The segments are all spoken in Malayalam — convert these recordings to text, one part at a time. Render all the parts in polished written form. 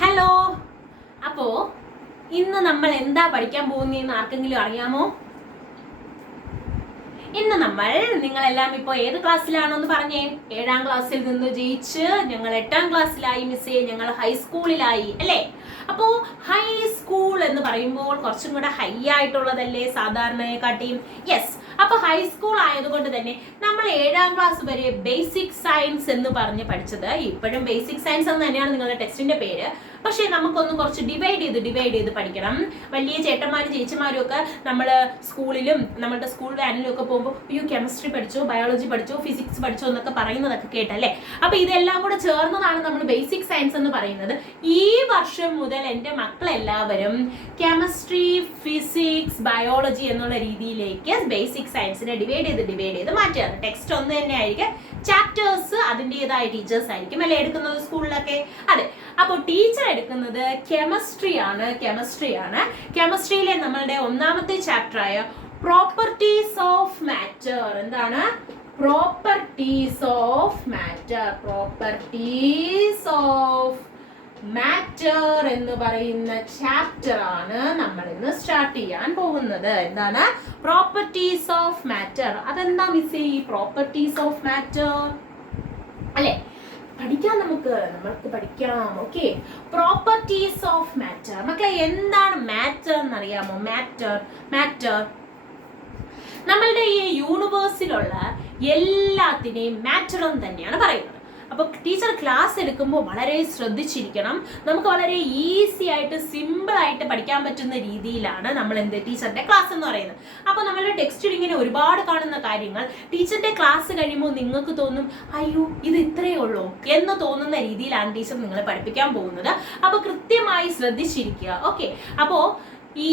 ഹലോ. അപ്പോ ഇന്ന് നമ്മൾ എന്താ പഠിക്കാൻ പോകുന്നതെന്ന് ആർക്കെങ്കിലും അറിയാമോ? ഇന്ന് നമ്മൾ നിങ്ങളെല്ലാം ഇപ്പോൾ ഏത് ക്ലാസ്സിലാണോ എന്ന് പറഞ്ഞേ. 7ാം ക്ലാസ്സിൽ നിന്ന് ജയിച്ച് ഞങ്ങൾ 8ാം ക്ലാസ്സിലായി മിസ്സേ, ഞങ്ങൾ ഹൈസ്കൂളിലായി അല്ലേ? അപ്പോ ഹൈസ്കൂൾ എന്ന് പറയുമ്പോൾ കുറച്ചും കൂടെ ഹൈ ആയിട്ടുള്ളതല്ലേ സാധാരണയെക്കാട്ടിയും? യെസ്. അപ്പൊ ഹൈസ്കൂൾ ആയതുകൊണ്ട് തന്നെ നമ്മൾ 7ാം ക്ലാസ് വരെ ബേസിക് സയൻസ് എന്ന് പറഞ്ഞ് പഠിച്ചത്. ഇപ്പോഴും ബേസിക് സയൻസ് എന്ന് തന്നെയാണ് നിങ്ങളുടെ ടെക്സ്റ്റിന്റെ പേര്. പക്ഷെ നമുക്കൊന്ന് കുറച്ച് ഡിവൈഡ് ചെയ്ത് പഠിക്കണം. വലിയ ചേട്ടന്മാരും ചേച്ചിമാരും ഒക്കെ നമ്മൾ സ്കൂളിലും നമ്മളുടെ സ്കൂൾ വാനിലും ഒക്കെ പോകുമ്പോൾ കെമിസ്ട്രി പഠിച്ചോ, ബയോളജി പഠിച്ചോ, ഫിസിക്സ് പഠിച്ചോ എന്നൊക്കെ പറയുന്നതൊക്കെ കേട്ടല്ലേ. അപ്പൊ ഇതെല്ലാം കൂടെ ചേർന്നതാണ് നമ്മൾ ബേസിക് സയൻസ് എന്ന് പറയുന്നത്. ഈ വർഷം മുതൽ എൻ്റെ മക്കളെല്ലാവരും കെമിസ്ട്രി, ഫിസിക്സ്, ബയോളജി എന്നുള്ള രീതിയിലേക്ക് ബേസിക് സയൻസിനെ ഡിവൈഡ് ചെയ്ത് മാറ്റുകയാണ്. ടെക്സ്റ്റ് ഒന്ന് തന്നെ ആയിരിക്കും, ചാപ്റ്റേഴ്സ് അതിൻ്റെതായ ടീച്ചേഴ്സ് ആയിരിക്കും അല്ലെ എടുക്കുന്നത് സ്കൂളിലൊക്കെ. അതെ. അപ്പോൾ ടീച്ചർ എടുക്കുന്നത് കെമിസ്ട്രി ആണ്. കെമിസ്ട്രിയിലെ നമ്മളുടെ ഒന്നാമത്തെ ചാപ്റ്റർ ആയ പ്രോപ്പർട്ടീസ് ഓഫ് മാറ്റർ. എന്താണ്? പ്രോപ്പർട്ടീസ് ഓഫ് മാറ്റർ എന്ന് പറയുന്ന ചാപ്റ്റർ ആണ് നമ്മൾ ഇന്ന് സ്റ്റാർട്ട് ചെയ്യാൻ പോകുന്നത്. എന്താണ്? Properties of matter. അതെന്താ മിസ് ഈ പ്രോപ്പർട്ടീസ് ഓഫ് മാറ്റർ അല്ലെ? പഠിക്കാം, നമ്മൾക്ക് പഠിക്കാം. ഓക്കെ. Properties of matter. മക്കളെ, എന്താണ് മാറ്റർ എന്നറിയാമോ? മാറ്റർ നമ്മളുടെ ഈ യൂണിവേഴ്സിലുള്ള എല്ലാത്തിനെയും മാറ്റർ എന്ന് തന്നെയാണ് പറയുന്നത്. അപ്പൊ ടീച്ചർ ക്ലാസ് എടുക്കുമ്പോൾ വളരെ ശ്രദ്ധിച്ചിരിക്കണം. നമുക്ക് വളരെ ഈസി ആയിട്ട് സിമ്പിൾ ആയിട്ട് പഠിക്കാൻ പറ്റുന്ന രീതിയിലാണ് നമ്മൾ ടീച്ചറിന്റെ ക്ലാസ് എന്ന് പറയുന്നത്. അപ്പൊ നമ്മളുടെ ടെക്സ്റ്റിൽ ഇങ്ങനെ ഒരുപാട് കാണുന്ന കാര്യങ്ങൾ ടീച്ചറിന്റെ ക്ലാസ് കഴിയുമ്പോൾ നിങ്ങൾക്ക് തോന്നും അയ്യോ ഇത് ഇത്രയേ ഉള്ളൂ എന്ന് തോന്നുന്ന രീതിയിലാണ് ടീച്ചർ നിങ്ങളെ പഠിപ്പിക്കാൻ പോകുന്നത്. അപ്പൊ കൃത്യമായി ശ്രദ്ധിച്ചിരിക്കുക. ഓക്കെ. അപ്പോ ഈ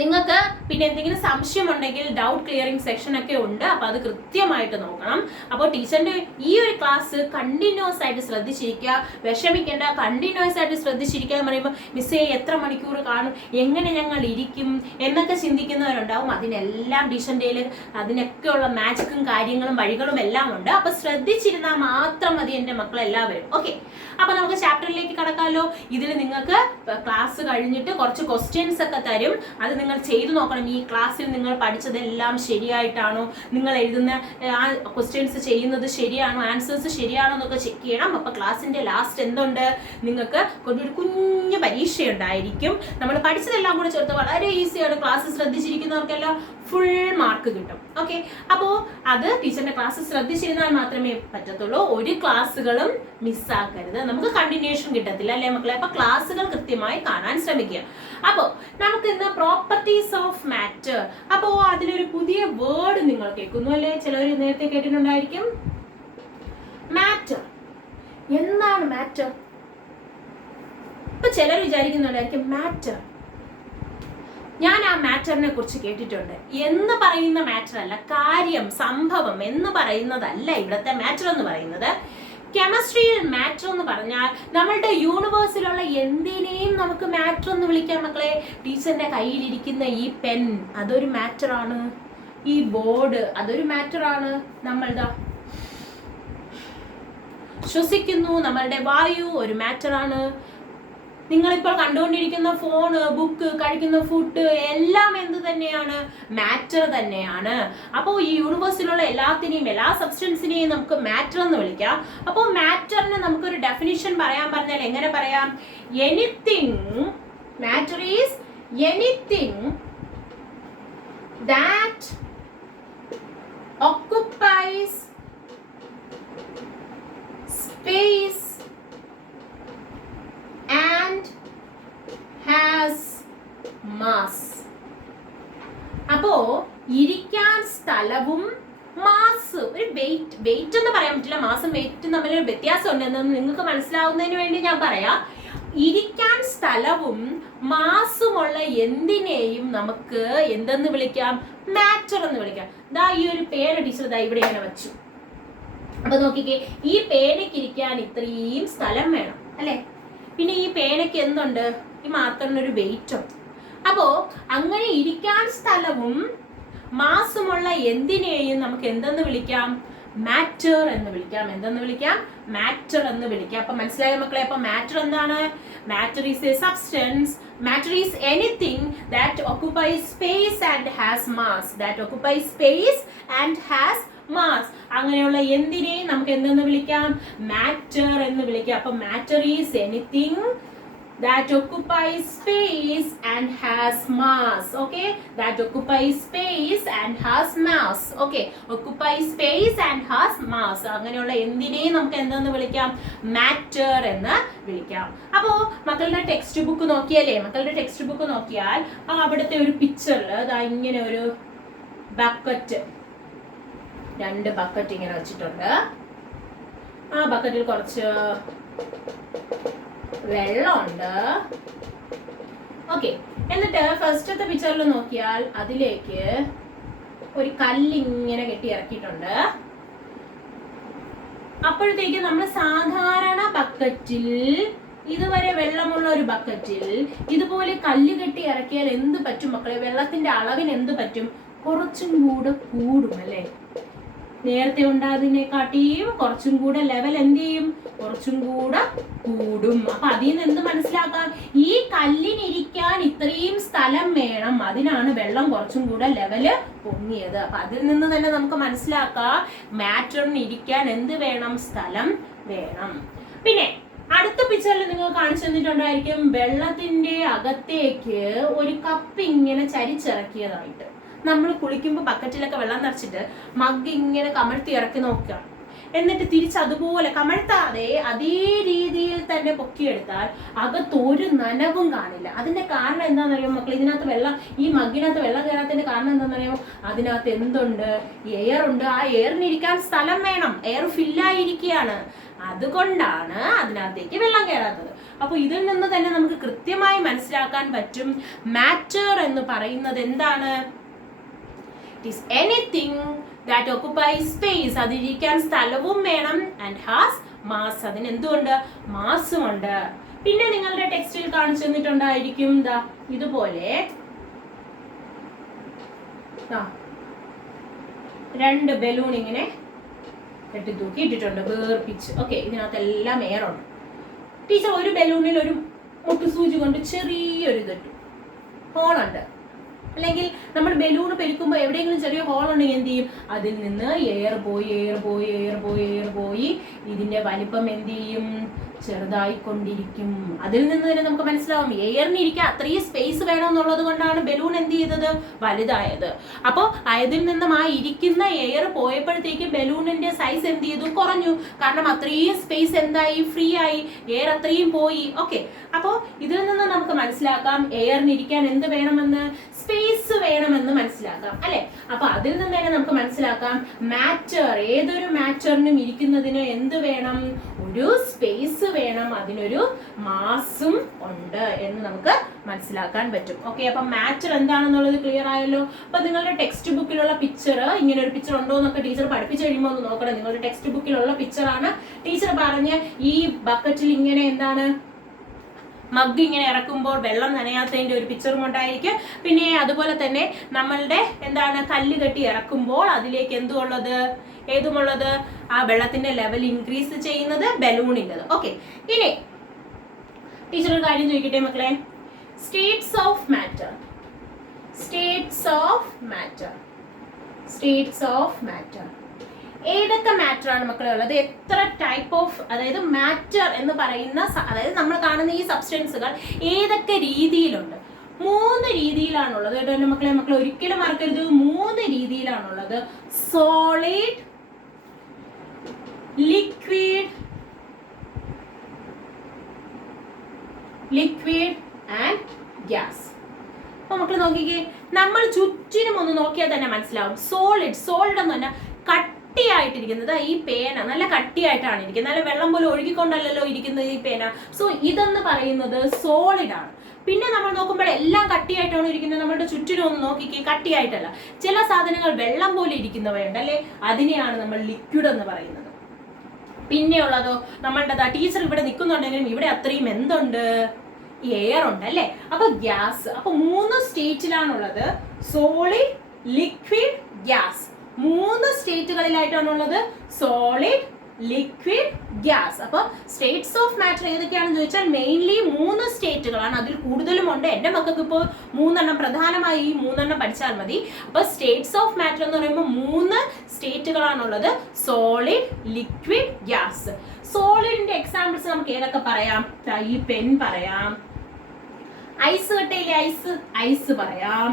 നിങ്ങൾക്ക് പിന്നെ എന്തെങ്കിലും സംശയം ഉണ്ടെങ്കിൽ ഡൗട്ട് ക്ലിയറിംഗ് സെക്ഷൻ ഒക്കെ ഉണ്ട്. അപ്പൊ അത് കൃത്യമായിട്ട് നോക്കണം. അപ്പോൾ ടീച്ചറിന്റെ ഈ ഒരു ക്ലാസ് കണ്ടിന്യൂസ് ആയിട്ട് ശ്രദ്ധിച്ചിരിക്കുക. വിഷമിക്കേണ്ട, കണ്ടിന്യൂസ് ആയിട്ട് ശ്രദ്ധിച്ചിരിക്കുക എന്ന് പറയുമ്പോൾ മിസ്സേ എത്ര മണിക്കൂർ കാണും, എങ്ങനെ ഞങ്ങൾ ഇരിക്കും എന്നൊക്കെ ചിന്തിക്കുന്നവരുണ്ടാവും. അതിനെല്ലാം ടീച്ചറിൻ്റെ അതിനൊക്കെയുള്ള മാജിക്കും കാര്യങ്ങളും വഴികളും എല്ലാം ഉണ്ട്. അപ്പൊ ശ്രദ്ധിച്ചിരുന്നാൽ മാത്രം മതി എൻ്റെ മക്കളെല്ലാവരും. ഓക്കെ. അപ്പൊ നമുക്ക് ചാപ്റ്ററിലേക്ക് കടക്കാമല്ലോ. ഇതിൽ നിങ്ങൾക്ക് ക്ലാസ് കഴിഞ്ഞിട്ട് കുറച്ച് ക്വസ്റ്റ്യൻസ് ഒക്കെ തരും. അത് നിങ്ങൾ ചെയ്തു നോക്കണം. ഈ ക്ലാസ്സിൽ നിങ്ങൾ പഠിച്ചതെല്ലാം ശരിയായിട്ടാണോ, നിങ്ങൾ എഴുതുന്ന ആ ക്വസ്റ്റ്യൻസ് ചെയ്യുന്നത് ശരിയാണോ, ആൻസേഴ്സ് ശരിയാണോ എന്നൊക്കെ ചെക്ക് ചെയ്യണം. അപ്പൊ ക്ലാസ്സിന്റെ ലാസ്റ്റ് എന്തുണ്ട്, നിങ്ങൾക്ക് ഒരു കുഞ്ഞു പരീക്ഷയുണ്ടായിരിക്കും. നമ്മൾ പഠിച്ചതെല്ലാം കൂടെ ചേർത്ത് വളരെ ഈസിയാണ്. ക്ലാസ് ശ്രദ്ധിച്ചിരിക്കുന്നവർക്കെല്ലാം ഫുൾ മാർക്ക് കിട്ടും. ഓക്കെ. അപ്പോൾ അത് ടീച്ചറിന്റെ ക്ലാസ് ശ്രദ്ധിച്ചിരുന്നാൽ മാത്രമേ പറ്റത്തുള്ളൂ. ഒരു ക്ലാസ്സുകളും മിസ്സാക്കരുത്. നമുക്ക് കണ്ടിന്യൂഷൻ കിട്ടത്തില്ല അല്ലേ മക്കളെ? അപ്പൊ ക്ലാസ്സുകൾ കൃത്യമായി കാണാൻ ശ്രമിക്കുക. അപ്പോൾ നമുക്ക് ഇന്ന് പ്രോപ്പർട്ടീസ് ഓഫ് മാറ്റർ. അപ്പോൾ അതിലൊരു പുതിയ വേർഡ് നിങ്ങൾ കേൾക്കുന്നു അല്ലേ? ചിലവർ നേരത്തെ കേട്ടിട്ടുണ്ടായിരിക്കും. മാറ്റർ. എന്താണ് മാറ്റർ? ഇപ്പൊ ചിലർ വിചാരിക്കുന്നുണ്ടായിരിക്കും മാറ്റർ, ഞാൻ ആ മാറ്ററിനെ കുറിച്ച് കേട്ടിട്ടുണ്ട് എന്ന് പറയുന്ന മാറ്റർ അല്ല, കാര്യം, സംഭവം എന്ന് പറയുന്നതല്ല ഇവിടുത്തെ മാറ്റർ എന്ന് പറയുന്നത്. കെമിസ്ട്രിയിൽ മാറ്റർ എന്ന് പറഞ്ഞാൽ നമ്മളുടെ യൂണിവേഴ്സിലുള്ള എന്തിനേയും നമുക്ക് മാറ്റർ എന്ന് വിളിക്കാം മക്കളെ. ടീച്ചറിന്റെ കയ്യിലിരിക്കുന്ന ഈ പെൻ അതൊരു മാറ്റർ ആണ്. ഈ ബോർഡ് അതൊരു മാറ്റർ ആണ്. നമ്മളുടെ ശ്വസിക്കുന്നു, നമ്മളുടെ വായു ഒരു മാറ്റർ ആണ്. നിങ്ങളിപ്പോൾ കണ്ടുകൊണ്ടിരിക്കുന്ന ഫോണ്, ബുക്ക്, കഴിക്കുന്ന ഫുഡ് എല്ലാം എന്ത് തന്നെയാണ്? മാറ്റർ തന്നെയാണ്. അപ്പോൾ ഈ യൂണിവേഴ്സിലുള്ള എല്ലാത്തിനെയും, എല്ലാ സബ്സ്റ്റൻസിനെയും നമുക്ക് മാറ്റർ എന്ന് വിളിക്കാം. അപ്പോൾ മാറ്ററിന് നമുക്കൊരു ഡെഫിനിഷൻ പറഞ്ഞാൽ എങ്ങനെ പറയാം? Anything, matter is anything that occupies space and has mass. അപ്പോ ഇരിക്കാൻ സ്ഥലവും മാസ്, ഒരു വെയിറ്റ് എന്ന് പറയാൻ പറ്റില്ല. മാസും വെയിറ്റും തമ്മിലൊരു വ്യത്യാസം ഉണ്ടെന്ന് നിങ്ങൾക്ക് മനസ്സിലാവുന്നതിന് വേണ്ടി ഞാൻ പറയാം. ഇരിക്കാൻ സ്ഥലവും മാസുമുള്ള എന്തിനേയും നമുക്ക് എന്തെന്ന് വിളിക്കാം? മാറ്റർ എന്ന് വിളിക്കാം. ദാ ഈ ഒരു പേന ടീച്ചർ ദാ ഇവിടെ ഇങ്ങനെ വെച്ചു. അപ്പൊ നോക്കിക്കേ, ഈ പേനയ്ക്ക് ഇരിക്കാൻ ഇത്രയും സ്ഥലം വേണം അല്ലെ? പിന്നെ ഈ പേനയ്ക്ക് എന്തുണ്ട്? ഈ മാർക്കറിനൊരു വെയിറ്റും. അപ്പോ അങ്ങനെ ഇരിക്കാൻ സ്ഥലവും മാസുമുള്ള എന്തിനേയും നമുക്ക് എന്തെന്ന് വിളിക്കാം? മാറ്റർ എന്ന് വിളിക്കാം. എന്തെന്ന് വിളിക്കാം? മാറ്റർ എന്ന് വിളിക്കാം. അപ്പൊ മനസ്സിലായ മക്കളെ? അപ്പൊ മാറ്റർ എന്താണ്? Matter is A substance. Matter is anything that occupies space and has mass. That occupies space and has mass. അങ്ങനെയുള്ള എന്തിനേയും നമുക്ക് എന്തെന്ന് വിളിക്കാം? മാറ്റർ എന്ന് വിളിക്കാം. അപ്പൊ matter is anything that occupies space and has mass. Okay, that occupies space and has mass. Okay, occupies space and has mass. അങ്ങനെയുള്ള എന്തിനേയും നമുക്ക് എന്തെന്ന് വിളിക്കാം? മാറ്റർ എന്ന് വിളിക്കാം. അപ്പോ മക്കളുടെ ടെക്സ്റ്റ് ബുക്ക് നോക്കിയാലേ, മക്കളുടെ ടെക്സ്റ്റ് ബുക്ക് നോക്കിയാൽ അവിടുത്തെ ഒരു പിക്ചറിൽ അതാ ഇങ്ങനെ ഒരു ബക്കറ്റ്, 2 ബക്കറ്റ് ഇങ്ങനെ വെച്ചിട്ടുണ്ട്. ആ ബക്കറ്റിൽ കുറച്ച് വെള്ളമുണ്ട്. ഓക്കെ, എന്നിട്ട് ഫസ്റ്റത്തെ പിക്ചറിൽ നോക്കിയാൽ അതിലേക്ക് ഒരു കല്ലിങ്ങനെ കെട്ടി ഇറക്കിയിട്ടുണ്ട്. അപ്പോഴത്തേക്ക് നമ്മൾ സാധാരണ ബക്കറ്റിൽ, ഇതുവരെ വെള്ളമുള്ള ഒരു ബക്കറ്റിൽ ഇതുപോലെ കല്ല് കെട്ടി ഇറക്കിയാൽ എന്ത് പറ്റും മക്കളെ? വെള്ളത്തിന്റെ അളവിന് എന്ത് പറ്റും? കുറച്ചും കൂടെ കൂടും അല്ലേ? നേരത്തെ ഉണ്ടായതിനെക്കാട്ടിയും കുറച്ചും കൂടെ ലെവൽ എന്ത് ചെയ്യും? കുറച്ചും കൂടെ കൂടും. അപ്പൊ അതിൽ നിന്ന് എന്ത് മനസ്സിലാക്കാം? ഈ കല്ലിനിരിക്കാൻ ഇത്രയും സ്ഥലം വേണം, അതിനാണ് വെള്ളം കുറച്ചും കൂടെ ലെവല് പൊങ്ങിയത്. അപ്പൊ അതിൽ നിന്ന് തന്നെ നമുക്ക് മനസ്സിലാക്കാം മാറ്ററിന് ഇരിക്കാൻ എന്ത് വേണം? സ്ഥലം വേണം. പിന്നെ അടുത്ത പിക്ചറിൽ നിങ്ങൾ കാണിച്ചു തന്നിട്ടുണ്ടായിരിക്കും വെള്ളത്തിന്റെ അകത്തേക്ക് ഒരു കപ്പ് ഇങ്ങനെ ചരിച്ചിറക്കിയതായിട്ട്. നമ്മൾ കുളിക്കുമ്പോൾ ബക്കറ്റിലൊക്കെ വെള്ളം നിറച്ചിട്ട് മഗ് ഇങ്ങനെ കമഴ്ത്തി ഇറക്കി നോക്കുക. എന്നിട്ട് തിരിച്ച് അതുപോലെ കമഴ്ത്താതെ അതേ രീതിയിൽ തന്നെ പൊക്കിയെടുത്താൽ അകത്തൊരു നനവും കാണില്ല. അതിന്റെ കാരണം എന്താണെന്നറിയോ മക്കൾ? ഇതിനകത്ത് വെള്ളം, ഈ മഗ്ഗിനകത്ത് വെള്ളം കയറാത്തതിന്റെ കാരണം എന്താണെന്നറിയോ? അതിനകത്ത് എന്തുണ്ട്? എയർ ഉണ്ട്. ആ എയറിന് ഇരിക്കാൻ സ്ഥലം വേണം. എയർ ഫില്ലായിരിക്കുകയാണ്. അതുകൊണ്ടാണ് അതിനകത്തേക്ക് വെള്ളം കയറാത്തത്. അപ്പൊ ഇതിൽ നിന്ന് തന്നെ നമുക്ക് കൃത്യമായി മനസ്സിലാക്കാൻ പറ്റും മാറ്റർ എന്ന് പറയുന്നത് എന്താണ്? It is anything that occupies space. അതിരിക്കാൻ സ്ഥലവും വേണം. And has mass. അതിന് എന്തുണ്ട്? മാസും ഉണ്ട്. പിന്നെ നിങ്ങളുടെ ടെക്സ്റ്റിൽ കാണിച്ചു തന്നിട്ടുണ്ടായിരിക്കും ഇതുപോലെ 2 ബലൂൺ ഇങ്ങനെ കെട്ടി തൂക്കി ഇട്ടിട്ടുണ്ട്, വേർപ്പിച്ച്. ഓക്കെ, ഇതിനകത്തെല്ലാം എയർ ഉണ്ട്. ടീച്ചർ ഒരു ബലൂണിൽ ഒരു മുട്ടുസൂചി കൊണ്ട് ചെറിയൊരു ഇതിട്ടു, ഹോളുണ്ട്. അല്ലെങ്കിൽ നമ്മൾ ബലൂൺ പെരുക്കുമ്പോൾ എവിടെയെങ്കിലും ചെറിയ ഹോൾ ഉണ്ടെങ്കിൽ എന്ത് ചെയ്യും? അതിൽ നിന്ന് എയർ പോയി ഇതിന്റെ വലിപ്പം എന്ത് ചെയ്യും? ചെറുതായിക്കൊണ്ടിരിക്കും. അതിൽ നിന്ന് തന്നെ നമുക്ക് മനസ്സിലാവും എയറിന് ഇരിക്കാൻ അത്രയും സ്പേസ് വേണമെന്നുള്ളത് കൊണ്ടാണ് ബലൂൺ എന്ത് ചെയ്തത്? വലുതായത്. അപ്പോൾ അതിൽ നിന്നും ആ ഇരിക്കുന്ന എയർ പോയപ്പോഴത്തേക്ക് ബലൂണിന്റെ സൈസ് എന്ത് ചെയ്തു? കുറഞ്ഞു. കാരണം അത്രയും സ്പേസ് എന്തായി? ഫ്രീ ആയി. എയർ അത്രയും പോയി. ഓക്കെ, അപ്പോൾ ഇതിൽ നിന്ന് നമുക്ക് മനസ്സിലാക്കാം എയറിന് ഇരിക്കാൻ എന്ത് വേണമെന്ന്? സ്പേസ് വേണമെന്ന് മനസ്സിലാക്കാം അല്ലെ? അപ്പൊ അതിൽ നിന്ന് തന്നെ നമുക്ക് മനസ്സിലാക്കാം മാറ്റർ, ഏതൊരു മാറ്ററിനും ഇരിക്കുന്നതിന് എന്ത് വേണം? ഒരു സ്പേസ് വേണം, അതിനൊരു മാസും ഉണ്ട് എന്ന് നമുക്ക് മനസ്സിലാക്കാൻ പറ്റും. ഓക്കെ, അപ്പൊ മാറ്റർ എന്താണെന്നുള്ളത് ക്ലിയർ ആയല്ലോ. അപ്പൊ നിങ്ങളുടെ ടെക്സ്റ്റ് ബുക്കിലുള്ള പിക്ചർ, ഇങ്ങനെ ഒരു പിക്ചർ ഉണ്ടോ എന്നൊക്കെ ടീച്ചർ പഠിപ്പിച്ചു കഴിയുമ്പോൾ ഒന്ന് നോക്കണം. നിങ്ങളുടെ ടെക്സ്റ്റ് ബുക്കിലുള്ള പിക്ചറാണ്. ടീച്ചർ പറഞ്ഞ് ഈ ബക്കറ്റിൽ ഇങ്ങനെ എന്താണ് മഗ് ഇങ്ങനെ ഇറക്കുമ്പോൾ വെള്ളം നനയാത്തതിന്റെ ഒരു പിക്ചറും ഉണ്ടായിരിക്കും. പിന്നെ അതുപോലെ തന്നെ നമ്മളുടെ എന്താണ് കല്ല് കെട്ടി ഇറക്കുമ്പോൾ അതിലേക്ക് എന്തുള്ളത്? ഏതുമുള്ളത്? ആ വെള്ളത്തിന്റെ ലെവൽ ഇൻക്രീസ് ചെയ്യുന്നത് ബലൂണിൻ്റെത്. ഓക്കെ, ഇനി ടീച്ചർ ഒരു കാര്യം ചോദിക്കട്ടെ മക്കളെ? States of matter. ഏതൊക്കെ മാറ്റർ ആണ് മക്കളെ ഉള്ളത്? എത്ര ടൈപ്പ് ഓഫ്, അതായത് മാറ്റർ എന്ന് പറയുന്ന, അതായത് നമ്മൾ കാണുന്ന ഈ സബ്സ്റ്റൻസുകൾ ഏതൊക്കെ രീതിയിലുണ്ട്? 3 രീതിയിലാണുള്ളത് കേട്ടോ എൻ്റെ മക്കളെ. മക്കളെ ഒരിക്കലും മറക്കരുത്, 3 രീതിയിലാണുള്ളത്. Solid, liquid and gas. അപ്പൊ മക്കൾ നോക്കിക്കേ, നമ്മൾ ചുറ്റിനും ഒന്ന് നോക്കിയാൽ തന്നെ മനസ്സിലാവും. സോളിഡ് എന്ന് പറഞ്ഞാൽ കട്ടിയായിട്ടിരിക്കുന്നത്. ഈ പേന നല്ല കട്ടിയായിട്ടാണ് ഇരിക്കുന്നത്, നല്ല വെള്ളം പോലെ ഒഴുകിക്കൊണ്ടല്ലോ ഇരിക്കുന്നത് ഈ പേന. സോ ഇതെന്ന് പറയുന്നത് സോളിഡ് ആണ്. പിന്നെ നമ്മൾ നോക്കുമ്പോൾ എല്ലാം കട്ടിയായിട്ടാണ് ഇരിക്കുന്നത്. നമ്മളുടെ ചുറ്റിനും ഒന്ന് നോക്കിക്കേ, കട്ടിയായിട്ടല്ല. ചില സാധനങ്ങൾ വെള്ളം പോലെ ഇരിക്കുന്നവയുണ്ട് അല്ലെ, അതിനെയാണ് നമ്മൾ ലിക്വിഡ് എന്ന് പറയുന്നത്. പിന്നെയുള്ളതോ നമ്മളുടെ ടീച്ചർ ഇവിടെ നിൽക്കുന്നുണ്ടെങ്കിലും ഇവിടെ അത്രയും എന്തുണ്ട്? എയർ ഉണ്ട് അല്ലെ. അപ്പൊ ഗ്യാസ്. അപ്പൊ 3 സ്റ്റേറ്റിലാണുള്ളത്: സോളിഡ്, ലിക്വിഡ്, ഗ്യാസ്. 3 സ്റ്റേറ്റുകളിലായിട്ടാണുള്ളത്, സോളിഡ്, ലിക്വിഡ്, ഗ്യാസ്. അപ്പോൾ സ്റ്റേറ്റ്സ് ഓഫ് മാറ്റർ ഏതൊക്കെയാണെന്ന് ചോദിച്ചാൽ മെയിൻലി 3 സ്റ്റേറ്റുകളാണ്. അതിൽ കൂടുതലും ഉണ്ട്. എൻ്റെ മക്കൾക്ക് ഇപ്പോൾ 3 പ്രധാനമായി ഈ 3 പഠിച്ചാൽ മതി. അപ്പോൾ സ്റ്റേറ്റ്സ് ഓഫ് മാറ്റർ എന്ന് പറയുമ്പോൾ 3 സ്റ്റേറ്റുകളാണുള്ളത്, സോളിഡ്, ലിക്വിഡ്, ഗ്യാസ്. സോളിഡിന്റെ എക്സാമ്പിൾസ് നമുക്ക് ഏതൊക്കെ പറയാം? ഈ പെൻ പറയാം, ഐസ് കട്ടയിലെ ഐസ് പറയാം,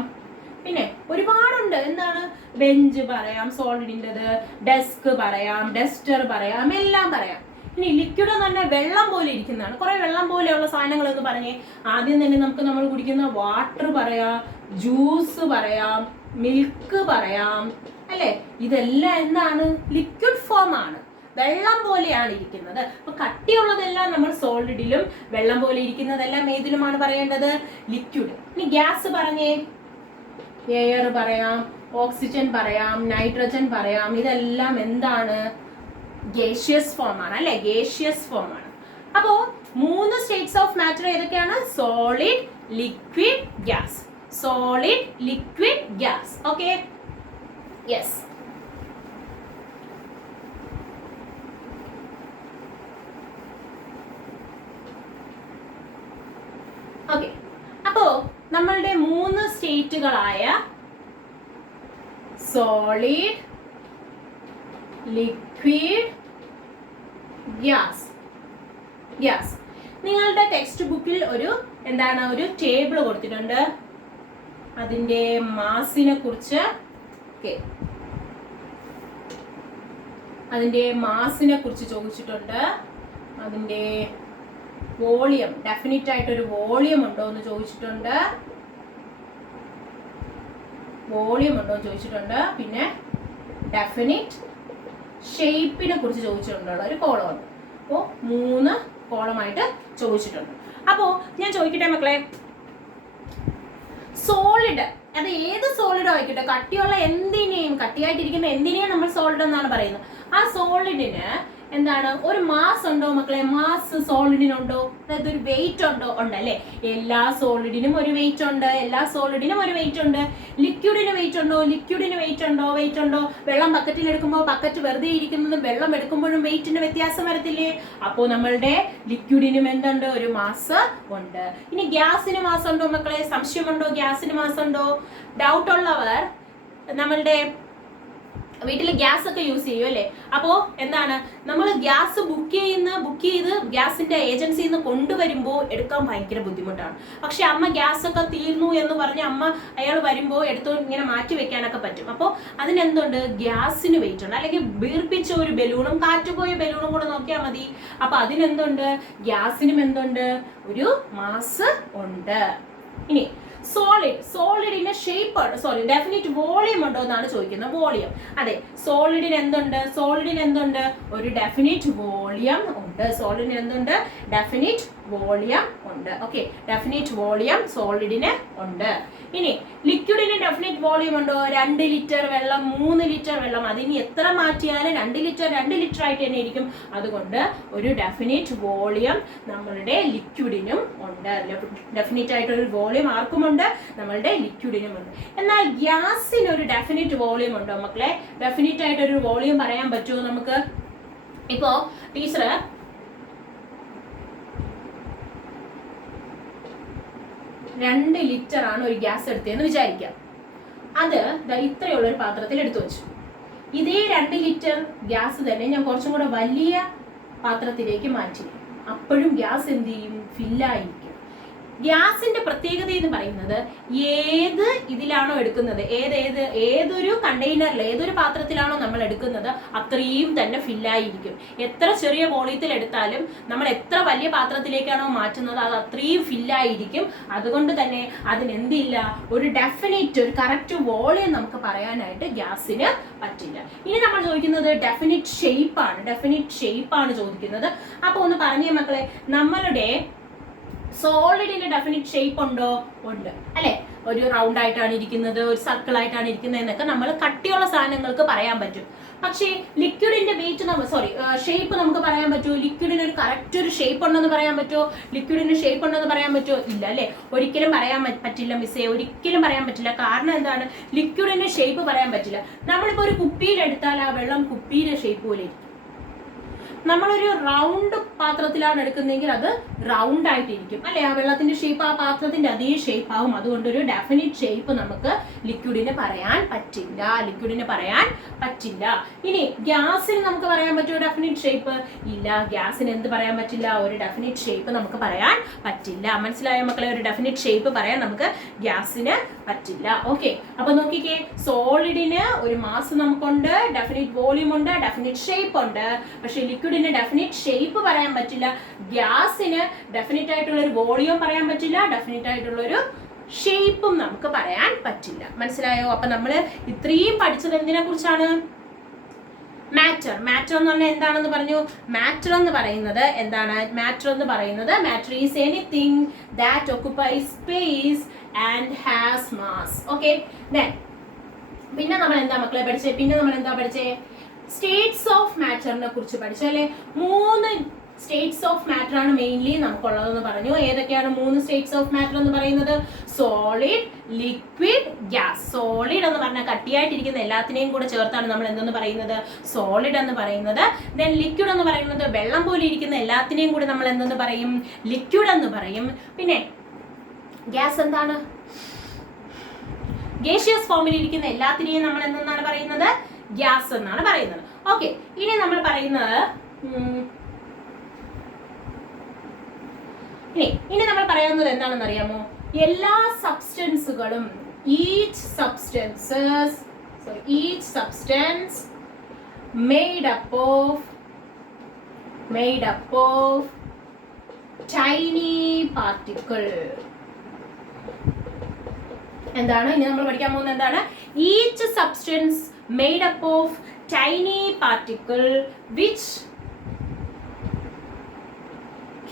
പിന്നെ ഒരുപാടുണ്ട്. എന്താണ്? ബെഞ്ച് പറയാം സോളിഡിൻ്റെത്, ഡെസ്ക് പറയാം, ഡസ്റ്റർ പറയാം, എല്ലാം പറയാം. ഇനി ലിക്വിഡ് എന്ന് പറഞ്ഞാൽ വെള്ളം പോലെ ഇരിക്കുന്നതാണ്. കുറെ വെള്ളം പോലെയുള്ള സാധനങ്ങൾ എന്ന് പറഞ്ഞേ. ആദ്യം തന്നെ നമുക്ക് നമ്മൾ കുടിക്കുന്ന വാട്ടർ പറയാം, ജ്യൂസ് പറയാം, മിൽക്ക് പറയാം, അല്ലേ? ഇതെല്ലാം എന്താണ്? ലിക്വിഡ് ഫോം ആണ്, വെള്ളം പോലെയാണ് ഇരിക്കുന്നത്. അപ്പൊ കട്ടിയുള്ളതെല്ലാം നമ്മൾ സോളിഡിലും, വെള്ളം പോലെ ഇരിക്കുന്നതെല്ലാം ഏതിലുമാണ് പറയേണ്ടത്? ലിക്വിഡ്. ഇനി ഗ്യാസ് പറഞ്ഞേ. എയർ പറയാം, ഓക്സിജൻ പറയാം, നൈട്രജൻ പറയാം. ഇതെല്ലാം എന്താണ്? ഗേഷ്യസ് ഫോം ആണ്, അല്ലെ? ഗേഷ്യസ് ഫോം ആണ്. അപ്പോ 3 സ്റ്റേറ്റ്സ് ഓഫ് മാറ്റർ ഏതൊക്കെയാണ്? Solid, liquid, gas. Solid, liquid, gas. Okay, yes. Okay, അപ്പോ നമ്മളുടെ 3 സ്റ്റേറ്റുകളായ സോളിഡ്, ലിക്വിഡ്, ഗ്യാസ്. നിങ്ങളുടെ ടെക്സ്റ്റ് ബുക്കിൽ ഒരു ടേബിൾ കൊടുത്തിട്ടുണ്ട്. അതിന്റെ മാസിനെ കുറിച്ച് ചോദിച്ചിട്ടുണ്ട്. അതിന്റെ വോളിയം, ഡെഫിനിറ്റ് ആയിട്ടൊരു വോളിയം ഉണ്ടോ എന്ന് ചോദിച്ചിട്ടുണ്ട്. പിന്നെ ഡെഫിനിറ്റ് ഷേപ്പിനെ കുറിച്ച് ചോദിച്ചിട്ടുണ്ട്. ഒരു കോളം ഉണ്ട്. അപ്പോൾ 3 കോളമായിട്ട് ചോദിച്ചിട്ടുണ്ട്. അപ്പോൾ ഞാൻ ചോദിക്കട്ടെ മക്കളെ, സോളിഡ്, അത് ഏത് സോളിഡ് ആയിക്കോട്ടെ, കട്ടിയായിട്ടിരിക്കുന്ന എന്തിനേയും നമ്മൾ സോളിഡ് എന്നാണ് പറയുന്നത്. ആ സോളിഡിന് എന്താണ്? ഒരു മാസ് ഉണ്ടോ മക്കളെ? മാസ് സോളിഡിനുണ്ടോ? അതായത് ഒരു വെയിറ്റ് ഉണ്ടോ? ഉണ്ടല്ലേ? എല്ലാ സോളിഡിനും ഒരു വെയിറ്റ് ഉണ്ട്. ലിക്വിഡിന് വെയിറ്റ് ഉണ്ടോ? വെയിറ്റ് ഉണ്ടോ? വെള്ളം ബക്കറ്റിൽ എടുക്കുമ്പോൾ ബക്കറ്റ് വെറുതെ ഇരിക്കുന്നതും വെള്ളം എടുക്കുമ്പോഴും വെയിറ്റിന് വ്യത്യാസം വരത്തില്ലേ? അപ്പോൾ നമ്മളുടെ ലിക്വിഡിനും എന്തുണ്ട്? ഒരു മാസ് ഉണ്ട്. ഇനി ഗ്യാസിന് മാസ് ഉണ്ടോ മക്കളെ? സംശയമുണ്ടോ? ഗ്യാസിന് മാസ് ഉണ്ടോ? ഡൗട്ട് ഉള്ളവർ നമ്മളുടെ വീട്ടിൽ ഗ്യാസ് ഒക്കെ യൂസ് ചെയ്യും, അല്ലേ? അപ്പോൾ എന്താണ്? നമ്മൾ ഗ്യാസ് ബുക്ക് ചെയ്ത് ഗ്യാസിന്റെ ഏജൻസിയിൽ നിന്ന് കൊണ്ടുവരുമ്പോൾ എടുക്കാൻ ഭയങ്കര ബുദ്ധിമുട്ടാണ്. പക്ഷെ അമ്മ ഗ്യാസ് ഒക്കെ തീർന്നു എന്ന് പറഞ്ഞ് അയാൾ വരുമ്പോൾ എടുത്തു ഇങ്ങനെ മാറ്റി വെക്കാനൊക്കെ പറ്റും. അപ്പോൾ അതിനെന്തുണ്ട്? ഗ്യാസിന് വെയിറ്റ് ഉണ്ട്. അല്ലെങ്കിൽ വീർപ്പിച്ച ഒരു ബലൂണും കാറ്റുപോയ ബലൂണും കൂടെ നോക്കിയാൽ മതി. അപ്പൊ അതിനെന്തുണ്ട്? ഗ്യാസിനും എന്തുണ്ട്? ഒരു മാസ് ഉണ്ട്. ഇനി സോളിഡിന്റെ ഡെഫിനിറ്റ് വോളിയം ഉണ്ടോ എന്നാണ് ചോദിക്കുന്നത്. വോളിയം, അതെ, സോളിഡിന് എന്തുണ്ട്? ഒരു ഡെഫിനിറ്റ് വോളിയം ഉണ്ട്. ഡെഫിനിറ്റ് ഓക്കെ, ഡെഫിനിറ്റ് വോളിയം സോളിഡിന് ഉണ്ട്. ഇനി ലിക്വിഡിന് ഡെഫിനിറ്റ് വോളിയം ഉണ്ടോ? 2 ലിറ്റർ വെള്ളം, 3 ലിറ്റർ വെള്ളം. അതിന് എത്ര മാറ്റിയാലും 2 ലിറ്റർ ആയിട്ട് തന്നെ ഇരിക്കും. അതുകൊണ്ട് ഒരു ഡെഫിനിറ്റ് വോളിയം നമ്മളുടെ ലിക്വിഡിനും ഉണ്ട്. ഡെഫിനിറ്റ് ആയിട്ടൊരു വോളിയം ആർക്കുമുണ്ട്? നമ്മളുടെ ലിക്വിഡിനും ഉണ്ട്. എന്നാൽ ഗ്യാസിന് ഒരു ഡെഫിനിറ്റ് വോളിയം ഉണ്ടോ മക്കളെ? ഡെഫിനിറ്റ് ആയിട്ടൊരു വോളിയം പറയാൻ പറ്റുമോ നമുക്ക്? ഇപ്പോ ടീച്ചർ 2 ലിറ്റർ ആണ് ഒരു ഗ്യാസ് എടുത്തതെന്ന് വിചാരിക്കാം. അത് ഇത്രയുള്ള ഒരു പാത്രത്തിൽ എടുത്തു വെച്ചു. ഇതേ 2 ലിറ്റർ ഗ്യാസ് തന്നെ ഞാൻ കുറച്ചും കൂടെ വലിയ പാത്രത്തിലേക്ക് മാറ്റി. അപ്പോഴും ഗ്യാസ് എന്ത് ചെയ്യും? ഫില്ലായിരിക്കും. ഗ്യാസിന്റെ പ്രത്യേകത എന്ന് പറയുന്നത് ഏത് ഇതിലാണോ എടുക്കുന്നത്, ഏതൊരു കണ്ടെയ്നറിൽ, ഏതൊരു പാത്രത്തിലാണോ നമ്മൾ എടുക്കുന്നത് അത്രയും തന്നെ ഫില്ലായിരിക്കും. എത്ര ചെറിയ വോളിയത്തിൽ എടുത്താലും നമ്മൾ എത്ര വലിയ പാത്രത്തിലേക്കാണോ മാറ്റുന്നത് അത് അത്രയും ഫില്ലായിരിക്കും. അതുകൊണ്ട് തന്നെ അതിനെന്തില്ല? ഒരു കറക്റ്റ് വോളിയം നമുക്ക് പറയാനായിട്ട് ഗ്യാസിന് പറ്റില്ല. ഇനി നമ്മൾ ചോദിക്കുന്നത് ഡെഫിനിറ്റ് ഷേപ്പ് ആണ് ചോദിക്കുന്നത്. അപ്പൊ ഒന്ന് പറഞ്ഞേ മക്കളെ, നമ്മളുടെ സോളിഡിന് ഡെഫിനിറ്റ് ഷേപ്പ് ഉണ്ടോ? ഉണ്ട് അല്ലെ. ഒരു റൗണ്ട് ആയിട്ടാണ് ഇരിക്കുന്നത്, ഒരു സർക്കിൾ ആയിട്ടാണ് ഇരിക്കുന്നത് എന്നൊക്കെ നമ്മൾ കട്ടിയുള്ള സാധനങ്ങൾക്ക് പറയാൻ പറ്റും. പക്ഷേ ലിക്വിഡിന്റെ ഷേപ്പ് നമുക്ക് പറയാൻ പറ്റുമോ? ലിക്വിഡിന് ഒരു കറക്റ്റ് ഒരു ഷേപ്പ് ഉണ്ടെന്ന് പറയാൻ പറ്റുമോ? ലിക്വിഡിന് ഷേപ്പ് ഉണ്ടെന്ന് പറയാൻ പറ്റുമോ? ഇല്ല അല്ലെ. ഒരിക്കലും പറയാൻ പറ്റില്ല മിസ്സേ, ഒരിക്കലും പറയാൻ പറ്റില്ല. കാരണം എന്താണ്? ലിക്വിഡിന് ഷേപ്പ് പറയാൻ പറ്റില്ല. നമ്മളിപ്പോ ഒരു കുപ്പിയിലെടുത്താൽ ആ വെള്ളം കുപ്പിയിലെ ഷേപ്പ് പോലെ ഇരിക്കും. നമ്മളൊരു റൗണ്ട് പാത്രത്തിലാണ് എടുക്കുന്നതെങ്കിൽ അത് റൗണ്ട് ആയിട്ടിരിക്കും അല്ലെ. ആ വെള്ളത്തിന്റെ ഷേപ്പ് ആ പാത്രത്തിന്റെ അതേ ഷേപ്പ് ആവും. അതുകൊണ്ട് ഒരു ഡെഫിനിറ്റ് ഷേപ്പ് നമുക്ക് ലിക്വിഡിന് പറയാൻ പറ്റില്ല. ഇനി ഗ്യാസിന് നമുക്ക് പറയാൻ പറ്റുമോ ഡെഫിനിറ്റ് ഷേപ്പ്? ഇല്ല. ഗ്യാസിന് എന്ത് പറയാൻ പറ്റില്ല? ഒരു ഡെഫിനിറ്റ് ഷേപ്പ് നമുക്ക് പറയാൻ പറ്റില്ല. മനസ്സിലായോ മക്കളെ? ഒരു ഡെഫിനിറ്റ് ഷേപ്പ് പറയാൻ നമുക്ക് ഗ്യാസിന് പറ്റില്ല. ഓക്കെ, അപ്പൊ നോക്കിക്കേ, സോളിഡിന് ഒരു മാസ് നമുക്കുണ്ട്, ഡെഫിനിറ്റ് വോളിയം ഉണ്ട്, ഡെഫിനിറ്റ് ഷേപ്പ് ഉണ്ട്. പക്ഷെ ലിക്വിഡിന് ഡെഫിനിറ്റ് ഷേപ്പ് പറയാൻ പറ്റില്ല. ഗ്യാസിന് ഡെഫിനിറ്റ് ആയിട്ടുള്ള ഒരു വോളിയം പറയാൻ പറ്റില്ല, ഡെഫിനിറ്റ് ആയിട്ടുള്ള ഒരു ഷേപ്പും നമുക്ക് പറയാൻ പറ്റില്ല. മനസ്സിലായോ? അപ്പൊ നമ്മള് ഇത്രയും പഠിച്ചത് എന്തിനെ കുറിച്ചാണ്? മാറ്റർ എന്ന് പറഞ്ഞാൽ എന്താണെന്ന് പറഞ്ഞു. മാറ്റർ എന്ന് പറയുന്നത് എന്താണ്? Matter is anything that occupies space and has mass. Okay, പിന്നെ നമ്മൾ എന്താ മക്കളെ പഠിച്ചേ? സ്റ്റേറ്റ്സ് ഓഫ് മാറ്ററിനെ കുറിച്ച് പഠിച്ചു അല്ലെ. 3 സ്റ്റേറ്റ്സ് ഓഫ് മാറ്റർ ആണ് മെയിൻലി നമുക്കുള്ളതെന്ന് പറഞ്ഞു. ഏതൊക്കെയാണ് 3 സ്റ്റേറ്റ്സ് ഓഫ് മാറ്റർ എന്ന് പറയുന്നത്? Solid, liquid, gas. സോളിഡ് എന്ന് പറഞ്ഞാൽ കട്ടിയായിട്ടിരിക്കുന്ന എല്ലാത്തിനെയും കൂടെ ചേർത്താണ് നമ്മൾ എന്തെന്ന് പറയുന്നത്? സോളിഡ് എന്ന് പറയുന്നത്. ദെൻ ലിക്വിഡ് എന്ന് പറയുന്നത് വെള്ളം പോലെ ഇരിക്കുന്ന എല്ലാത്തിനെയും കൂടെ നമ്മൾ എന്തെന്ന് പറയും? ലിക്വിഡ് എന്ന് പറയും. പിന്നെ ഗ്യാസ് എന്താണ്? ഗേഷ്യസ് ഫോമിൽ ഇരിക്കുന്ന എല്ലാത്തിനെയും നമ്മൾ എന്തെന്നാണ് പറയുന്നത്? ഗ്യാസ് എന്നാണ് പറയുന്നത്. ഓക്കെ, ഇനി നമ്മൾ പറയുന്നത് ഇനി നമ്മൾ പറയുന്നത് എന്താണെന്ന് അറിയാമോ? എല്ലാ സബ്സ്റ്റൻസുകളും each substance made up of tiny particle. എന്താണ് ഇനി നമ്മൾ പഠിക്കാൻ പോകുന്നത്? എന്താണ്? each substance made up of tiny particle which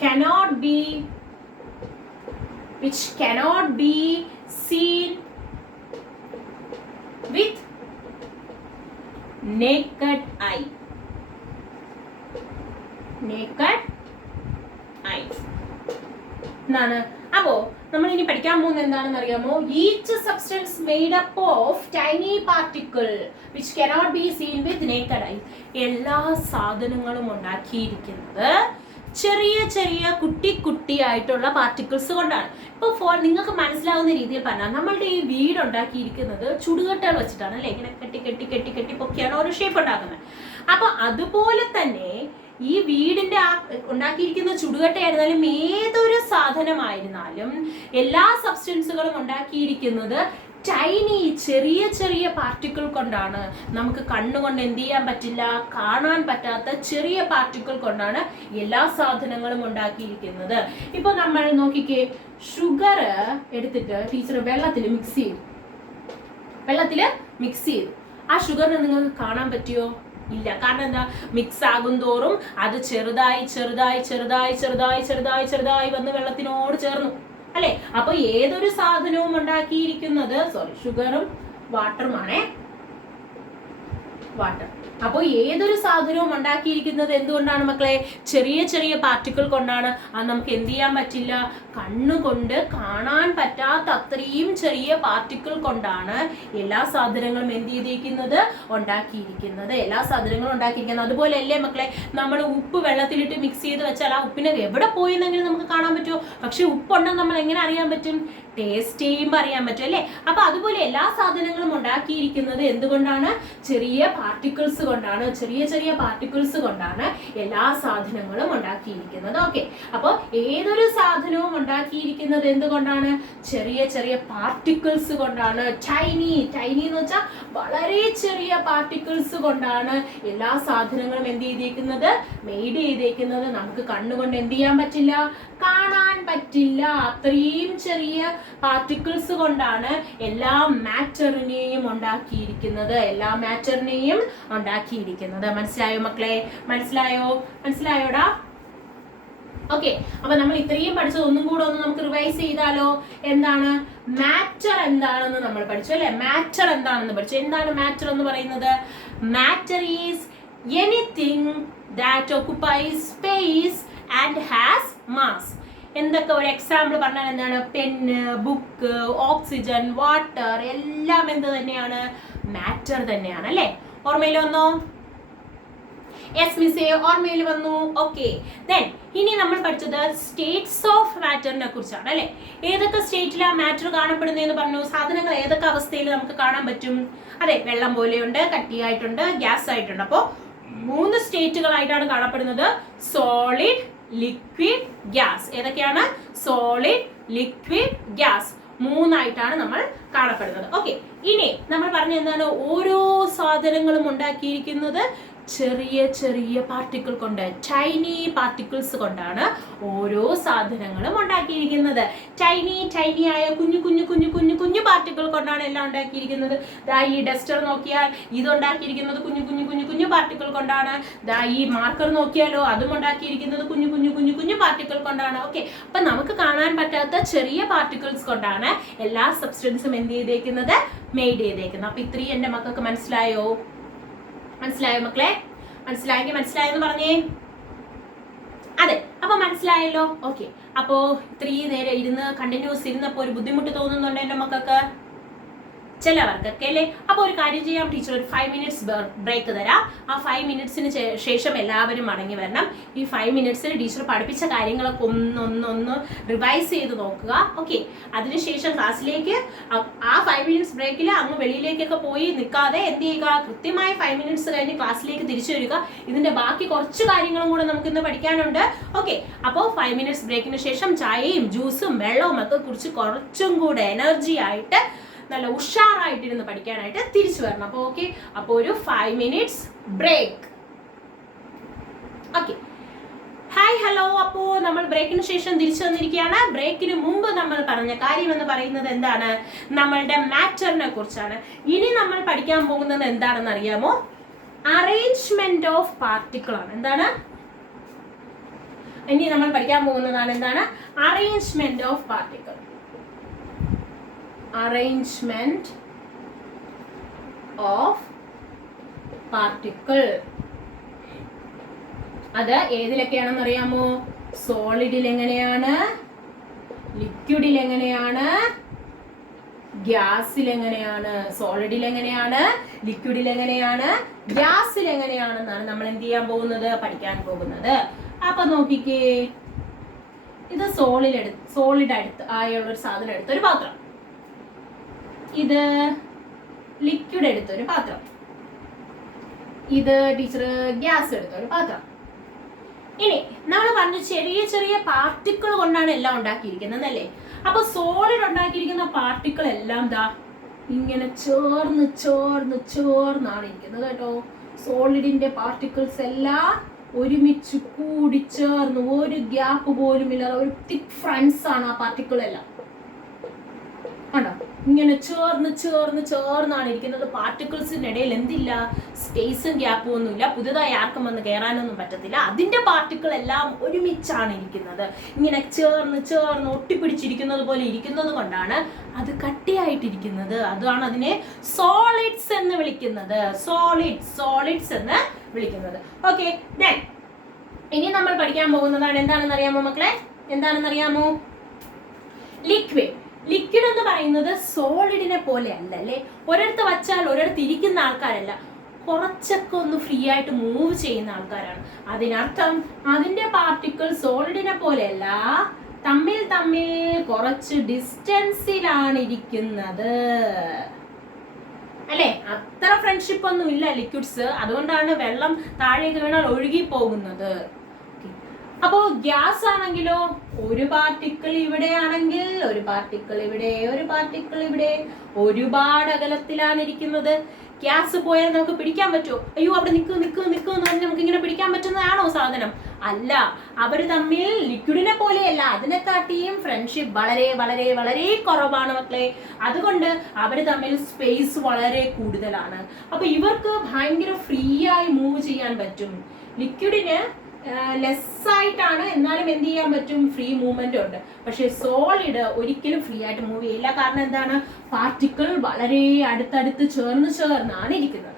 cannot be seen with naked eye. എന്താണ്? അപ്പോ നമ്മൾ ഇനി പഠിക്കാൻ പോകുന്നത് എന്താണെന്ന് അറിയാമോ? Each substance made up of tiny particle which cannot be seen with naked I. എല്ലാ സാധനങ്ങളും ഉണ്ടാക്കിയിരിക്കുന്നത് ചെറിയ ചെറിയ കുട്ടിയായിട്ടുള്ള പാർട്ടിക്കിൾസ് കൊണ്ടാണ്. ഇപ്പോൾ നിങ്ങൾക്ക് മനസ്സിലാവുന്ന രീതിയിൽ പറഞ്ഞാൽ നമ്മളുടെ ഈ വീട് ഉണ്ടാക്കിയിരിക്കുന്നത് ചുടുകട്ടകൾ വെച്ചിട്ടാണ് അല്ലെ. ഇങ്ങനെ കെട്ടി പൊക്കിയാണ് ഓരോ ഷേപ്പ് ഉണ്ടാക്കുന്നത്. അപ്പൊ അതുപോലെ തന്നെ ഈ വീടിന്റെ ഉണ്ടാക്കിയിരിക്കുന്ന ചുടുകട്ടയായിരുന്നാലും ഏതൊരു സാധനമായിരുന്നാലും എല്ലാ സബ്സ്റ്റൻസുകളും ഉണ്ടാക്കിയിരിക്കുന്നത് ടൈനി ചെറിയ പാർട്ടിക്കിൾ കൊണ്ടാണ്. നമുക്ക് കണ്ണുകൊണ്ട് എന്ത് ചെയ്യാൻ പറ്റില്ല, കാണാൻ പറ്റാത്ത ചെറിയ പാർട്ടിക്കിൾ കൊണ്ടാണ് എല്ലാ സാധനങ്ങളും ഉണ്ടാക്കിയിരിക്കുന്നത്. ഇപ്പൊ നമ്മൾ നോക്കിക്കേ, ഷുഗർ എടുത്തിട്ട് ടീച്ചർ വെള്ളത്തിൽ മിക്സ് ചെയ്തു. ആ ഷുഗറിനെ നിങ്ങൾക്ക് കാണാൻ പറ്റിയോ? ഇല്ല. കാരണം എന്താ? മിക്സ് ആകും തോറും അത് ചെറുതായി വന്ന് വെള്ളത്തിനോട് ചേർന്നു അല്ലെ. അപ്പൊ ഏതൊരു സാധനവും ഉണ്ടാക്കിയിരിക്കുന്നത് ഷുഗറും വാട്ടറുമാണേ. വാട്ടർ. അപ്പോൾ ഏതൊരു സാധനവും ഉണ്ടാക്കിയിരിക്കുന്നത് എന്തുകൊണ്ടാണ് മക്കളെ? ചെറിയ പാർട്ടിക്കിൾ കൊണ്ടാണ്. അത് നമുക്ക് എന്ത് ചെയ്യാൻ പറ്റില്ല, കണ്ണുകൊണ്ട് കാണാൻ പറ്റാത്ത അത്രയും ചെറിയ പാർട്ടിക്കിൾ കൊണ്ടാണ് എല്ലാ സാധനങ്ങളും എന്ത് ചെയ്തിരിക്കുന്നത്, ഉണ്ടാക്കിയിരിക്കുന്നത്. എല്ലാ സാധനങ്ങളും ഉണ്ടാക്കിയിരിക്കുന്നത്. അതുപോലെ അല്ലേ മക്കളെ, നമ്മൾ ഉപ്പ് വെള്ളത്തിലിട്ട് മിക്സ് ചെയ്ത് വെച്ചാൽ ആ ഉപ്പിനെ എവിടെ പോയി എന്നെങ്കിലും നമുക്ക് കാണാൻ പറ്റുമോ? പക്ഷെ ഉപ്പുണ്ടെന്ന് നമ്മൾ എങ്ങനെ അറിയാൻ പറ്റും? ടേസ്റ്റ് ചെയ്യുമ്പോൾ അറിയാൻ പറ്റും അല്ലേ. അപ്പൊ അതുപോലെ എല്ലാ സാധനങ്ങളും ഉണ്ടാക്കിയിരിക്കുന്നത് എന്തുകൊണ്ടാണ്? ചെറിയ പാർട്ടിക്കിൾസ് കൊണ്ടാണ്. ചെറിയ പാർട്ടിക്കിൾസ് കൊണ്ടാണ് എല്ലാ സാധനങ്ങളും ഉണ്ടാക്കിയിരിക്കുന്നത്. ഓക്കെ, അപ്പോൾ ഏതൊരു സാധനവും ഉണ്ടാക്കിയിരിക്കുന്നത് എന്തുകൊണ്ടാണ്? ചെറിയ പാർട്ടിക്കിൾസ് കൊണ്ടാണ്. ടൈനി എന്ന് വെച്ചാൽ വളരെ ചെറിയ പാർട്ടിക്കിൾസ് കൊണ്ടാണ് എല്ലാ സാധനങ്ങളും എന്ത് ചെയ്തിരിക്കുന്നത്, മെയ്ഡ് ചെയ്തിരിക്കുന്നത്. നമുക്ക് കണ്ണുകൊണ്ട് എന്ത് ചെയ്യാൻ പറ്റില്ല, കാണാൻ പറ്റില്ല. അത്രയും ചെറിയ പാർട്ടിക്കിൾസ് കൊണ്ടാണ് എല്ലാ മാറ്ററിനെയും ഉണ്ടാക്കിയിരിക്കുന്നത്. മനസ്സിലായോ മക്കളെ? മനസ്സിലായോടാ? ഓക്കെ, അപ്പൊ നമ്മൾ ഇത്രയും പഠിച്ചത് ഒന്നും കൂടെ ഒന്ന് നമുക്ക് റിവൈസ് ചെയ്താലോ. എന്താണ് മാറ്റർ എന്താണെന്ന് നമ്മൾ പഠിച്ചു അല്ലെ. മാറ്റർ എന്താണെന്ന് പഠിച്ചു. എന്താണ് മാറ്റർ എന്ന് പറയുന്നത്? Matter is anything that occupies space and has mass. എന്തൊക്കെ ഒരു എക്സാമ്പിൾ പറഞ്ഞാൽ എന്താണ്? പെന്ന്, ബുക്ക്, ഓക്സിജൻ, വാട്ടർ എല്ലാം എന്ത് തന്നെയാണ്? മാറ്റർ തന്നെയാണ് അല്ലെ. ഓർമ്മയിൽ വന്നോ? യെസ് മിസ്സേ, ഓർമ്മയിൽ വന്നു. ഓക്കെ, ദെൻ ഇനി നമ്മൾ പഠിച്ചത് സ്റ്റേറ്റ്സ് ഓഫ് മാറ്ററിനെ കുറിച്ചാണ് അല്ലെ. ഏതൊക്കെ സ്റ്റേറ്റിലാണ് മാറ്റർ കാണപ്പെടുന്നതെന്ന് പറഞ്ഞു. സാധനങ്ങൾ ഏതൊക്കെ അവസ്ഥയിൽ നമുക്ക് കാണാൻ പറ്റും? അതെ, വെള്ളം പോലെയുണ്ട്, കട്ടിയായിട്ടുണ്ട്, ഗ്യാസ് ആയിട്ടുണ്ട്. അപ്പോൾ 3 സ്റ്റേറ്റുകളായിട്ടാണ് കാണപ്പെടുന്നത്. Solid, liquid, gas. ഏതൊക്കെയാണ്? Solid, liquid, gas. 3ആയിട്ടാണ് നമ്മൾ കാണപ്പെടുന്നത്. ഓക്കെ, ഇനി നമ്മൾ പറഞ്ഞ എന്താണ്? ഓരോ സാധനങ്ങളും ഉണ്ടാക്കിയിരിക്കുന്നത് ചെറിയ ചെറിയ പാർട്ടിക്കിൾ കൊണ്ട്, ടൈനി പാർട്ടിക്കിൾസ് കൊണ്ടാണ് ഓരോ സാധനങ്ങളും ഉണ്ടാക്കിയിരിക്കുന്നത്. ടൈനി ആയ കുഞ്ഞു കുഞ്ഞു കുഞ്ഞു കുഞ്ഞു കുഞ്ഞു പാർട്ടിക്കിൾ കൊണ്ടാണ് എല്ലാം ഉണ്ടാക്കിയിരിക്കുന്നത്. ദാ ഈ ഡസ്റ്റർ നോക്കിയാൽ ഇത് ഉണ്ടാക്കിയിരിക്കുന്നത് കുഞ്ഞു കുഞ്ഞു കുഞ്ഞു കുഞ്ഞു പാർട്ടിക്കിൾ കൊണ്ടാണ്. ദാ ഈ മാർക്കർ നോക്കിയാലോ അതും ഉണ്ടാക്കിയിരിക്കുന്നത് കുഞ്ഞു കുഞ്ഞു കുഞ്ഞു കുഞ്ഞു പാർട്ടിക്കിൾ കൊണ്ടാണ്. ഓക്കെ, അപ്പൊ നമുക്ക് കാണാൻ പറ്റാത്ത ചെറിയ പാർട്ടിക്കിൾസ് കൊണ്ടാണ് എല്ലാ സബ്സ്റ്റൻസും എന്ത് ചെയ്തേക്കുന്നത്? മെയ്ഡ് ചെയ്തേക്കുന്നത്. അപ്പൊ ഇത്രയും എന്റെ മക്കൾക്ക് മനസ്സിലായോ? മനസ്സിലായോ മക്കളെ? മനസ്സിലായെങ്കിൽ മനസ്സിലായെന്ന് പറഞ്ഞേ. അതെ, അപ്പൊ മനസ്സിലായല്ലോ. ഓക്കെ, അപ്പോ ഇത്രയും നേരം ഇരുന്ന് കണ്ടിന്യൂസ് ഇരുന്നപ്പോ ഒരു ബുദ്ധിമുട്ട് തോന്നുന്നുണ്ടോ എന്റെ മക്കൾക്ക്? ചിലവർക്കൊക്കെ അല്ലേ. അപ്പൊ ഒരു കാര്യം ചെയ്യാം, ടീച്ചർ ഒരു 5 മിനിറ്റ്സ് ബ്രേക്ക് തരാം. ആ 5 മിനിറ്റ്സിന് ശേഷം എല്ലാവരും മടങ്ങി വരണം. ഈ 5 മിനിറ്റ്സിൽ ടീച്ചർ പഠിപ്പിച്ച കാര്യങ്ങളൊക്കെ ഒന്ന് റിവൈസ് ചെയ്ത് നോക്കുക. ഓക്കെ, അതിനുശേഷം ക്ലാസ്സിലേക്ക് ആ 5 മിനിറ്റ്സ് ബ്രേക്കിൽ അങ്ങ് വെളിയിലേക്കൊക്കെ പോയി നിൽക്കാതെ എന്ത് ചെയ്യുക? കൃത്യമായ 5 മിനിറ്റ്സ് കഴിഞ്ഞ് ക്ലാസ്സിലേക്ക് തിരിച്ചു വരിക. ഇതിന്റെ ബാക്കി കുറച്ച് കാര്യങ്ങളും കൂടെ നമുക്ക് ഇന്ന് പഠിക്കാനുണ്ട്. ഓക്കെ, അപ്പോൾ 5 മിനിറ്റ്സ് ബ്രേക്കിന് ശേഷം ചായയും ജ്യൂസും വെള്ളവും ഒക്കെ കുറിച്ച് കുറച്ചും കൂടെ എനർജി ആയിട്ട് നല്ല ഉഷാറായിട്ടിരുന്ന് പഠിക്കാനായിട്ട് തിരിച്ചു വരണം. അപ്പോൾ ഓക്കെ, അപ്പോൾ ഒരു 5 minutes break. Okay, hi hello. അപ്പോൾ നമ്മൾ ബ്രേക്കിന് ശേഷം തിരിച്ചു വന്നിരിക്കുകയാണ്. ബ്രേക്കിന് മുമ്പ് നമ്മൾ പറഞ്ഞ കാര്യം എന്ന് പറയുന്നത് എന്താണ്? നമ്മളുടെ മാറ്ററിനെ കുറിച്ചാണ്. ഇനി നമ്മൾ പഠിക്കാൻ പോകുന്നത് എന്താണെന്ന് അറിയാമോ? അറേഞ്ച്മെന്റ് ഓഫ് പാർട്ടിക്കിൾ ആണ്. എന്താണ്? ഇനി നമ്മൾ പഠിക്കാൻ പോകുന്നതാണ് എന്താണ്? Arrangement of particle. Arrangement of particle. അത് ഏതിലൊക്കെയാണെന്ന് അറിയാമോ? സോളിഡിൽ എങ്ങനെയാണ്, ലിക്വിഡിൽ എങ്ങനെയാണ്, ഗ്യാസിൽ എങ്ങനെയാണ്. സോളിഡിൽ എങ്ങനെയാണ്, ലിക്വിഡിൽ എങ്ങനെയാണ്, ഗ്യാസിൽ എങ്ങനെയാണെന്നാണ് നമ്മൾ എന്ത് ചെയ്യാൻ പോകുന്നത്? പഠിക്കാൻ പോകുന്നത്. അപ്പൊ നോക്കിക്കേ, ഇത് സോളിഡ് അടുത്ത് ആയുള്ള ഒരു സാധനം എടുത്തൊരു പാത്രം. ഇത് ലിക്വിഡ് എടുത്തൊരു പാത്രം. ഇത് ടീച്ചർ ഗ്യാസ് എടുത്തൊരു പാത്രം. ഇനി നമ്മൾ പറഞ്ഞു ചെറിയ ചെറിയ പാർട്ടിക്കിൾ കൊണ്ടാണ് എല്ലാം ഉണ്ടാക്കിയിരിക്കുന്നത് അല്ലേ. അപ്പൊ സോളിഡ് ഉണ്ടാക്കിയിരിക്കുന്ന പാർട്ടിക്കിൾ എല്ലാം ദാ ഇങ്ങനെ ചേർന്ന് ചേർന്ന് ചേർന്നാണ് ഇരിക്കുന്നത് കേട്ടോ. സോളിഡിന്റെ പാർട്ടിക്കിൾസ് എല്ലാം ഒരുമിച്ച് കൂടി ചേർന്ന് ഒരു ഗ്യാപ്പ് പോലും ഇല്ലാതെ ഒരു തിക് ഫ്രണ്ട്സ് ആണ് ആ പാർട്ടിക്കിൾ എല്ലാം. ആണോ? ഇങ്ങനെ ചേർന്ന് ചേർന്ന് ചേർന്നാണ് ഇരിക്കുന്നത്. പാർട്ടിക്കിൾസിന്റെ ഇടയിൽ എന്തില്ല? സ്പേസും ഗ്യാപ്പും ഒന്നുമില്ല. പുതുതായി ആർക്കും വന്ന് കയറാനൊന്നും പറ്റത്തില്ല. അതിന്റെ പാർട്ടിക്കിൾ എല്ലാം ഒരുമിച്ചാണ് ഇരിക്കുന്നത്. ഇങ്ങനെ ചേർന്ന് ചേർന്ന് ഒട്ടിപ്പിടിച്ചിരിക്കുന്നത് പോലെ ഇരിക്കുന്നത് കൊണ്ടാണ് അത് കട്ടിയായിട്ടിരിക്കുന്നത്. അതാണ് അതിനെ സോളിഡ്സ് എന്ന് വിളിക്കുന്നത്. സോളിഡ്സ് എന്ന് വിളിക്കുന്നത്. ഓക്കെ, ദെൻ ഇനി നമ്മൾ പഠിക്കാൻ പോകുന്നതാണ് എന്താണെന്ന് അറിയാമോ മക്കളെ? എന്താണെന്ന് അറിയാമോ? ലിക്വിഡ്. ലിക്വിഡ് എന്ന് പറയുന്നത് സോളിഡിനെ പോലെ അല്ല അല്ലേ. ഒരിടത്ത് വച്ചാൽ ഒരിടത്ത് ഇരിക്കുന്ന ആൾക്കാരല്ല, കുറച്ചൊക്കെ ഒന്ന് ഫ്രീ ആയിട്ട് മൂവ് ചെയ്യുന്ന ആൾക്കാരാണ്. അതിനർത്ഥം അതിന്റെ പാർട്ടിക്കിൾ സോളിഡിനെ പോലെയല്ല, തമ്മിൽ കുറച്ച് ഡിസ്റ്റൻസിലാണ് ഇരിക്കുന്നത് അല്ലെ. അത്ര ഫ്രണ്ട്ഷിപ്പ് ഒന്നും ഇല്ല ലിക്വിഡ്സ്. അതുകൊണ്ടാണ് വെള്ളം താഴേക്ക് വീണാൽ ഒഴുകി പോകുന്നത്. അപ്പോ ഗ്യാസ് ആണെങ്കിലോ ഒരു പാർട്ടിക്കിൾ ഇവിടെ ആണെങ്കിൽ ഒരു പാർട്ടിക്കിൾ ഇവിടെ, ഒരു പാർട്ടിക്കിൾ ഇവിടെ, ഒരുപാട് അകലത്തിലാണ് ഇരിക്കുന്നത്. ഗ്യാസ് പോയാൽ നമുക്ക് പിടിക്കാൻ പറ്റുമോ? അയ്യോ അവിടെ നിൽക്കൂ എന്ന് പറഞ്ഞാൽ നമുക്ക് ഇങ്ങനെ പിടിക്കാൻ പറ്റുന്നതാണോ സാധനം? അല്ല. അവര് തമ്മിൽ ലിക്വിഡിനെ പോലെയല്ല, അതിനെക്കാട്ടിയും ഫ്രണ്ട്ഷിപ്പ് വളരെ വളരെ വളരെ കുറവാണ് മക്കളെ. അതുകൊണ്ട് അവര് തമ്മിൽ സ്പേസ് വളരെ കൂടുതലാണ്. അപ്പൊ ഇവർക്ക് ഭയങ്കര ഫ്രീ ആയി മൂവ് ചെയ്യാൻ പറ്റും. ലിക്വിഡിന് ലെസ്സായിട്ടാണ്, എന്നാലും എന്ത് ചെയ്യാൻ പറ്റും, ഫ്രീ മൂവ്മെന്റ് ഉണ്ട്. പക്ഷെ സോളിഡ് ഒരിക്കലും ഫ്രീ ആയിട്ട് മൂവ് ചെയ്യില്ല. കാരണം എന്താണ്, പാർട്ടിക്കിൾ വളരെ അടുത്തടുത്ത് ചേർന്നാണ് ഇരിക്കുന്നത്.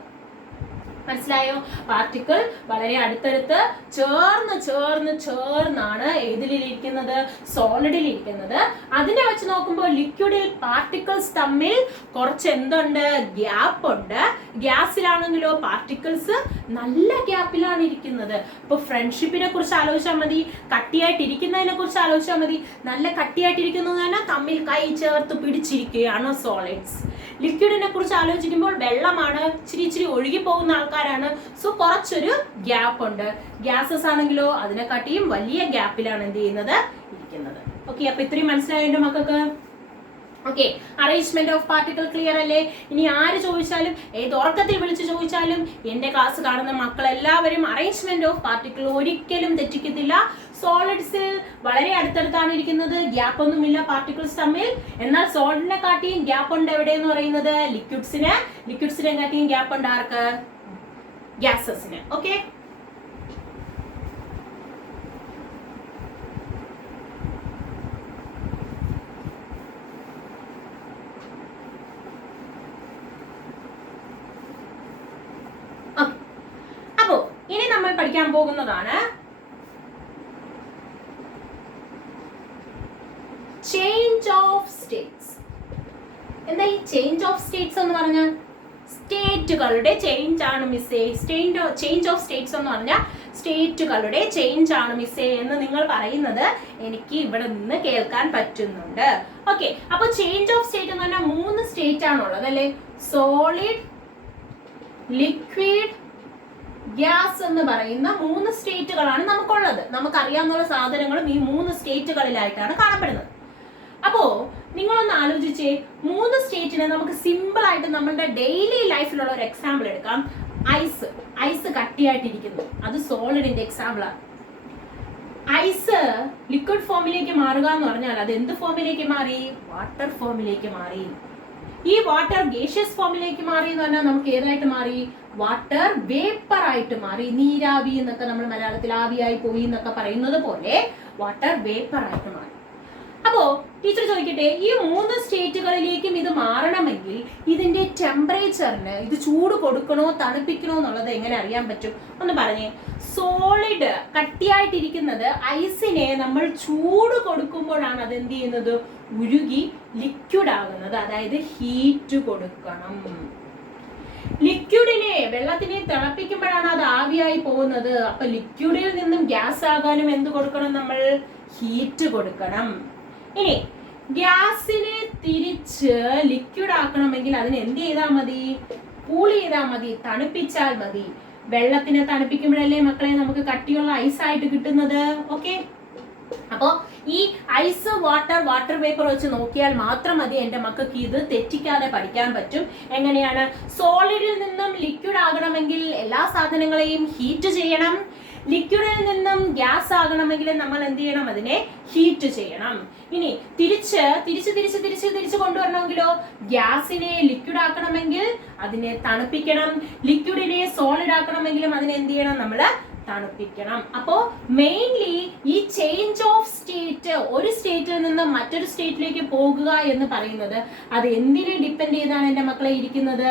മനസ്സിലായോ? പാർട്ടിക്കിൾ വളരെ അടുത്തടുത്ത് ചേർന്നാണ് ഏതിലിരിക്കുന്നത്, സോളിഡിലിരിക്കുന്നത്. അതിനെ വെച്ച് നോക്കുമ്പോൾ ലിക്വിഡിൽ പാർട്ടിക്കിൾസ് തമ്മിൽ കുറച്ച് എന്തുണ്ട്, ഗ്യാപ്പ് ഉണ്ട്. ഗ്യാസിലാണെങ്കിലോ പാർട്ടിക്കിൾസ് നല്ല ഗ്യാപ്പിലാണ് ഇരിക്കുന്നത്. ഇപ്പൊ ഫ്രണ്ട്ഷിപ്പിനെ കുറിച്ച് ആലോചിച്ചാൽ മതി, കട്ടിയായിട്ടിരിക്കുന്നതിനെ കുറിച്ച് ആലോചിച്ചാൽ മതി. നല്ല കട്ടിയായിട്ടിരിക്കുന്നത് തന്നെ തമ്മിൽ കൈ ചേർത്ത് പിടിച്ചിരിക്കുകയാണ് സോളിഡ്സ്. ലിക്വിഡിനെ കുറിച്ച് ആലോചിക്കുമ്പോൾ വെള്ളമാണ്, ഇച്ചിരി ഒഴുകി പോകുന്ന ആൾക്കാരാണ്. സോ കുറച്ചൊരു ഗ്യാപ്പ് ഉണ്ട്. ഗ്യാസസ് ആണെങ്കിലോ അതിനെക്കാട്ടിയും വലിയ ഗ്യാപ്പിലാണ് എന്ത് ചെയ്യുന്നത്, ഇരിക്കുന്നത്. ഓക്കെ, അപ്പൊ ഇത്രയും മനസ്സിലായോ എന്റെ മക്കൾക്ക്? Okay, arrangement of particle clear അല്ലേ? ഇനി ആര് ചോദിച്ചാലും, ഏത് ഉറക്കത്തിൽ വിളിച്ച് ചോദിച്ചാലും എന്റെ ക്ലാസ് കാണുന്ന മക്കളെല്ലാവരും അറേഞ്ച്മെന്റ് ഓഫ് പാർട്ടിക്കിൾ ഒരിക്കലും തെറ്റിക്കത്തില്ല. സോളിഡ്സിൽ വളരെ അടുത്തടുത്താണ് ഇരിക്കുന്നത്, ഗ്യാപ്പ് ഒന്നുമില്ല പാർട്ടിക്കിൾസ് തമ്മിൽ. എന്നാൽ സോളിഡിനെ കാട്ടിയും ഗ്യാപ്പ് ഉണ്ട് എവിടെയെന്ന് പറയുന്നത്, ലിക്വിഡ്സിനെ കാട്ടിയും ഗ്യാപ്പ് ഉണ്ട് ആർക്ക്, ഗ്യാസസിന്. ഓക്കെ, അപ്പോ ഇനി നമ്മൾ പഠിക്കാൻ പോകുന്നതാണ് ചേഞ്ച് ഓഫ് സ്റ്റേറ്റ്സ്. എന്താ ഈ ചേഞ്ച് ഓഫ് സ്റ്റേറ്റ്സ് എന്ന് പറഞ്ഞാൽ? സ്റ്റേറ്റുകളുടെ ചേഞ്ച് ആണ് മിസ്സേ. ചേഞ്ച് ഓഫ് സ്റ്റേറ്റ്സ് എന്ന് പറഞ്ഞാൽ സ്റ്റേറ്റുകളുടെ ചേഞ്ച് ആണ് മിസ്സേ എന്ന് നിങ്ങൾ പറയുന്നത് എനിക്ക് ഇവിടെ നിന്ന് കേൾക്കാൻ പറ്റുന്നുണ്ട്. ഓക്കെ, അപ്പൊ ചേഞ്ച് ഓഫ് സ്റ്റേറ്റ് എന്ന് പറഞ്ഞാൽ 3 സ്റ്റേറ്റ് ആണുള്ളത് അല്ലെ? സോളിഡ്, ലിക്വിഡ്, ഗ്യാസ് എന്ന് പറയുന്ന 3 സ്റ്റേറ്റുകളാണ് നമുക്കുള്ളത്. നമുക്കറിയാവുന്ന സാധനങ്ങളും ഈ 3 സ്റ്റേറ്റുകളിലായിട്ടാണ് കാണപ്പെടുന്നത്. അപ്പോ നിങ്ങളൊന്ന് ആലോചിച്ചേ, 3 സ്റ്റേറ്റിനെ നമുക്ക് സിമ്പിൾ ആയിട്ട് നമ്മുടെ ഡെയിലി ലൈഫിലുള്ള ഒരു എക്സാമ്പിൾ എടുക്കാം. ഐസ് കട്ടിയായിട്ടിരിക്കുന്നു, അത് സോളിഡിന്റെ എക്സാമ്പിളാണ്. ഐസ് ലിക്വിഡ് ഫോമിലേക്ക് മാറുക എന്ന് പറഞ്ഞാൽ അത് എന്ത് ഫോമിലേക്ക് മാറി? വാട്ടർ ഫോമിലേക്ക് മാറി. ഈ വാട്ടർ ഗേഷ്യസ് ഫോമിലേക്ക് മാറി എന്ന് പറഞ്ഞാൽ നമുക്ക് ഏതായിട്ട് മാറി? വാട്ടർ വേപ്പർ ആയിട്ട് മാറി. നീരാവി എന്നൊക്കെ നമ്മൾ മലയാളത്തിൽ ആവിയായി പോയി എന്നൊക്കെ പറയുന്നത് പോലെ വാട്ടർ വേപ്പർ ആയിട്ട് മാറി. അപ്പോ ടീച്ചർ ചോദിക്കട്ടെ, ഈ 3 സ്റ്റേറ്റുകളിലേക്കും ഇത് മാറണമെങ്കിൽ ഇതിന്റെ ടെമ്പറേച്ചറിന് ഇത് ചൂട് കൊടുക്കണോ തണുപ്പിക്കണോ എന്നുള്ളത് എങ്ങനെ അറിയാൻ പറ്റും? ഒന്ന് പറഞ്ഞേ. സോളിഡ് കട്ടിയായിട്ടിരിക്കുന്നത് ഐസിനെ നമ്മൾ ചൂട് കൊടുക്കുമ്പോഴാണ് അത് എന്ത് ചെയ്യുന്നത്? ഉരുകി ലിക്വിഡ് ആകുന്നത്. അതായത് ഹീറ്റ് കൊടുക്കണം. ലിക്വിഡിനെ, വെള്ളത്തിനെ തിളപ്പിക്കുമ്പോഴാണ് അത് ആവിയായി പോകുന്നത്. അപ്പൊ ലിക്വിഡിൽ നിന്നും ഗ്യാസ് ആകാനും എന്ത് കൊടുക്കണം? നമ്മൾ ഹീറ്റ് കൊടുക്കണം. ഇനി ഗ്യാസിനെ തിരിച്ച് ലിക്വിഡ് ആക്കണമെങ്കിൽ അതിന് എന്ത് ചെയ്താൽ മതി? കൂൾ ചെയ്താൽ മതി, തണുപ്പിച്ചാൽ മതി. വെള്ളത്തിനെ തണുപ്പിക്കുമ്പോഴല്ലേ മക്കളെ നമുക്ക് കട്ടിയുള്ള ഐസ് ആയിട്ട് കിട്ടുന്നത്. ഓക്കെ, അപ്പോ ഈ ഐസ് വാട്ടർ വേപ്പർ വെച്ച് നോക്കിയാൽ മാത്രം മതി എന്റെ മക്കൾക്ക് ഇത് തെറ്റിക്കാതെ പഠിക്കാൻ പറ്റും. എങ്ങനെയാണ്? സോളിഡിൽ നിന്നും ലിക്വിഡ് ആകണമെങ്കിൽ എല്ലാ സാധനങ്ങളെയും ഹീറ്റ് ചെയ്യണം. ലിക്വിഡിൽ നിന്നും ഗ്യാസ് ആകണമെങ്കിൽ നമ്മൾ എന്ത് ചെയ്യണം? അതിനെ ഹീറ്റ് ചെയ്യണം. ഇനി തിരിച്ച് കൊണ്ടുവരണമെങ്കിലോ ഗ്യാസിനെ ലിക്വിഡ് ആക്കണമെങ്കിൽ അതിനെ തണുപ്പിക്കണം. ലിക്വിഡിനെ സോളിഡ് ആക്കണമെങ്കിലും അതിനെ എന്ത് ചെയ്യണം? നമ്മൾ തണുപ്പിക്കണം. അപ്പോ മെയിൻലി ഈ ചേഞ്ച് ഓഫ് സ്റ്റേറ്റ്, ഒരു സ്റ്റേറ്റിൽ നിന്ന് മറ്റൊരു സ്റ്റേറ്റിലേക്ക് പോകുക എന്ന് പറയുന്നത് അത് എന്തിനെ ഡിപ്പെൻഡ് ചെയ്താണ് എന്റെ മക്കളെ ഇരിക്കുന്നത്?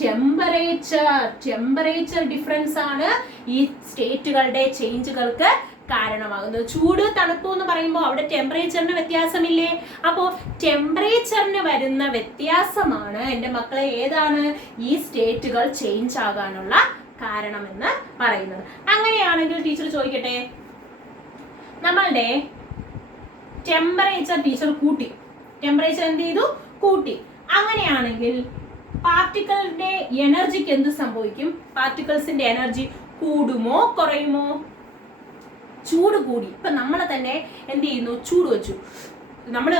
ടെമ്പറേച്ചർ ഡിഫറൻസ് ആണ് ഈ സ്റ്റേറ്റുകളുടെ ചേഞ്ചുകൾക്ക് കാരണമാകുന്നത്. ചൂട് തണുപ്പ് എന്ന് പറയുമ്പോൾ അവിടെ ടെമ്പറേച്ചറിന് വ്യത്യാസമില്ലേ? അപ്പോൾ ടെമ്പറേച്ചറിന് വരുന്ന വ്യത്യാസമാണ് എൻ്റെ മക്കളെ ഏതാണ് ഈ സ്റ്റേറ്റുകൾ ചേഞ്ച് ആകാനുള്ള കാരണമെന്ന് പറയുന്നത്. അങ്ങനെയാണെങ്കിൽ ടീച്ചർ ചോദിക്കട്ടെ, നമ്മളുടെ ടെമ്പറേച്ചർ ടീച്ചർ കൂട്ടി, ടെമ്പറേച്ചർ എന്ത് ചെയ്തു? കൂട്ടി. അങ്ങനെയാണെങ്കിൽ പാർട്ടിക്കിളിന്റെ എനർജിക്ക് എന്ത് സംഭവിക്കും? പാർട്ടിക്കിൾസിന്റെ എനർജി കൂടുമോ കുറയുമോ? ചൂട് കൂടി. ഇപ്പൊ നമ്മളെ തന്നെ എന്ത് ചെയ്യുന്നു? ചൂട് വെച്ചു. നമ്മള്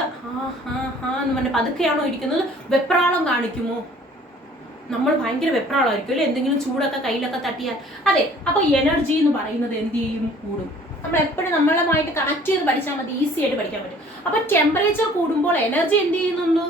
എന്ന് പറഞ്ഞ പതുക്കെയാണോ ഇരിക്കുന്നത്? വെപ്രാളം കാണിക്കുമോ? നമ്മൾ ഭയങ്കര വെപ്രാളമായിരിക്കും അല്ലെ, എന്തെങ്കിലും ചൂടൊക്കെ കയ്യിലൊക്കെ തട്ടിയാൽ. അതെ, അപ്പൊ എനർജി എന്ന് പറയുന്നത് എന്ത് ചെയ്യും? കൂടും. നമ്മൾ എപ്പോഴും നമ്മളുമായിട്ട് കണക്ട് ചെയ്ത് പഠിച്ചാൽ മതി, ഈസി ആയിട്ട് പഠിക്കാൻ പറ്റും. അപ്പൊ ടെമ്പറേച്ചർ കൂടുമ്പോൾ എനർജി എന്ത് ചെയ്യുന്നു?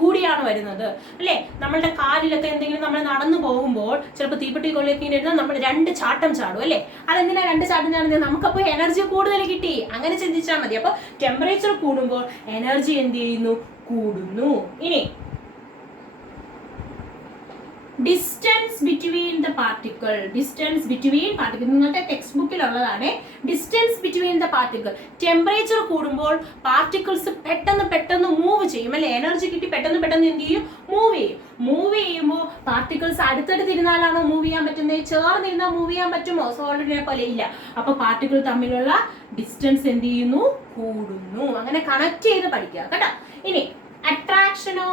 കൂടിയാണ് വരുന്നത് അല്ലേ? നമ്മളുടെ കാലിലൊക്കെ എന്തെങ്കിലും നമ്മൾ നടന്നു പോകുമ്പോൾ ചിലപ്പോൾ തീപ്പെട്ടി കൊള്ളിയൊക്കെ ഇരുന്ന് നമ്മൾ 2 ചാട്ടം ചാടും അല്ലേ? അതെന്തിനാ 2 ചാട്ടം ചാടുന്നത്? നമുക്കപ്പോൾ എനർജി കൂടുതൽ കിട്ടി, അങ്ങനെ ചിന്തിച്ചാൽ മതി. അപ്പോൾ ടെമ്പറേച്ചർ കൂടുമ്പോൾ എനർജി എന്ത് ചെയ്യുന്നു? കൂടുന്നു. ഇനി ഡിസ്റ്റൻസ് ബിറ്റ്വീൻ ദ പാർട്ടിക്കിൾ. നിങ്ങളുടെ ടെക്സ്റ്റ് ബുക്കിലുള്ളതാണ്. Distance between the particle. Temperature കൂടുമ്പോൾ പാർട്ടിക്കിൾസ് പെട്ടെന്ന് മൂവ് ചെയ്യും അല്ലെ? എനർജി കിട്ടി പെട്ടെന്ന് എന്ത് ചെയ്യും? മൂവ് ചെയ്യുമ്പോൾ പാർട്ടിക്കിൾസ് അടുത്തടുത്തിരുന്നാലാണോ മൂവ് ചെയ്യാൻ പറ്റുന്നത്? ചേർന്നിരുന്നാൽ മൂവ് ചെയ്യാൻ പറ്റുമോ? സോളിഡിനെ പോലെ ഇല്ല. അപ്പൊ പാർട്ടിക്കിൾ തമ്മിലുള്ള ഡിസ്റ്റൻസ് എന്ത് ചെയ്യുന്നു? കൂടുന്നു. അങ്ങനെ കണക്ട് ചെയ്ത് പഠിക്കുക കേട്ടോ. ഇനി അട്രാക്ഷനോ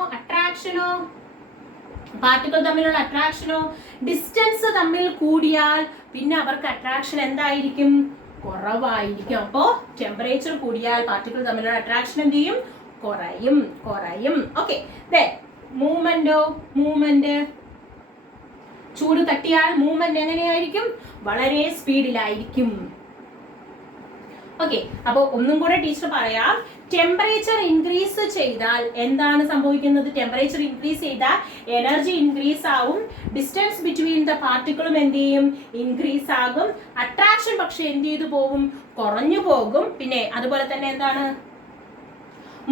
പാർട്ടിക്കിൾ തമ്മിലുള്ള അട്രാക്ഷനോ, ഡിസ്റ്റൻസ് തമ്മിൽ കൂടിയാൽ പിന്നെ അവർക്ക് അട്രാക്ഷൻ എന്തായിരിക്കും? കുറവായിരിക്കും. അപ്പോ ടെമ്പറേച്ചർ കൂടിയാൽ പാർട്ടിക്കിൾ തമ്മിലുള്ള അട്രാക്ഷൻ എന്ത് ചെയ്യും? കുറയും. ഓക്കെ. മൂവ്മെന്റ് ചൂട് തട്ടിയാൽ മൂവ്മെന്റ് എങ്ങനെയായിരിക്കും? വളരെ സ്പീഡിലായിരിക്കും. ഓക്കെ. അപ്പോൾ ഒന്നും കൂടെ ടീച്ചർ പറയാം. ടെമ്പറേച്ചർ ഇൻക്രീസ് ചെയ്താൽ എന്താണ് സംഭവിക്കുന്നത്? ടെമ്പറേച്ചർ ഇൻക്രീസ് ചെയ്താൽ എനർജി ഇൻക്രീസ് ആവും. ഡിസ്റ്റൻസ് ബിറ്റ്വീൻ ദ പാർട്ടിക്കിളും എന്ത് ചെയ്യും? ഇൻക്രീസ് ആകും. അട്രാക്ഷൻ പക്ഷെ എന്ത് ചെയ്തു പോകും? കുറഞ്ഞു പോകും. പിന്നെ അതുപോലെ തന്നെ എന്താണ്?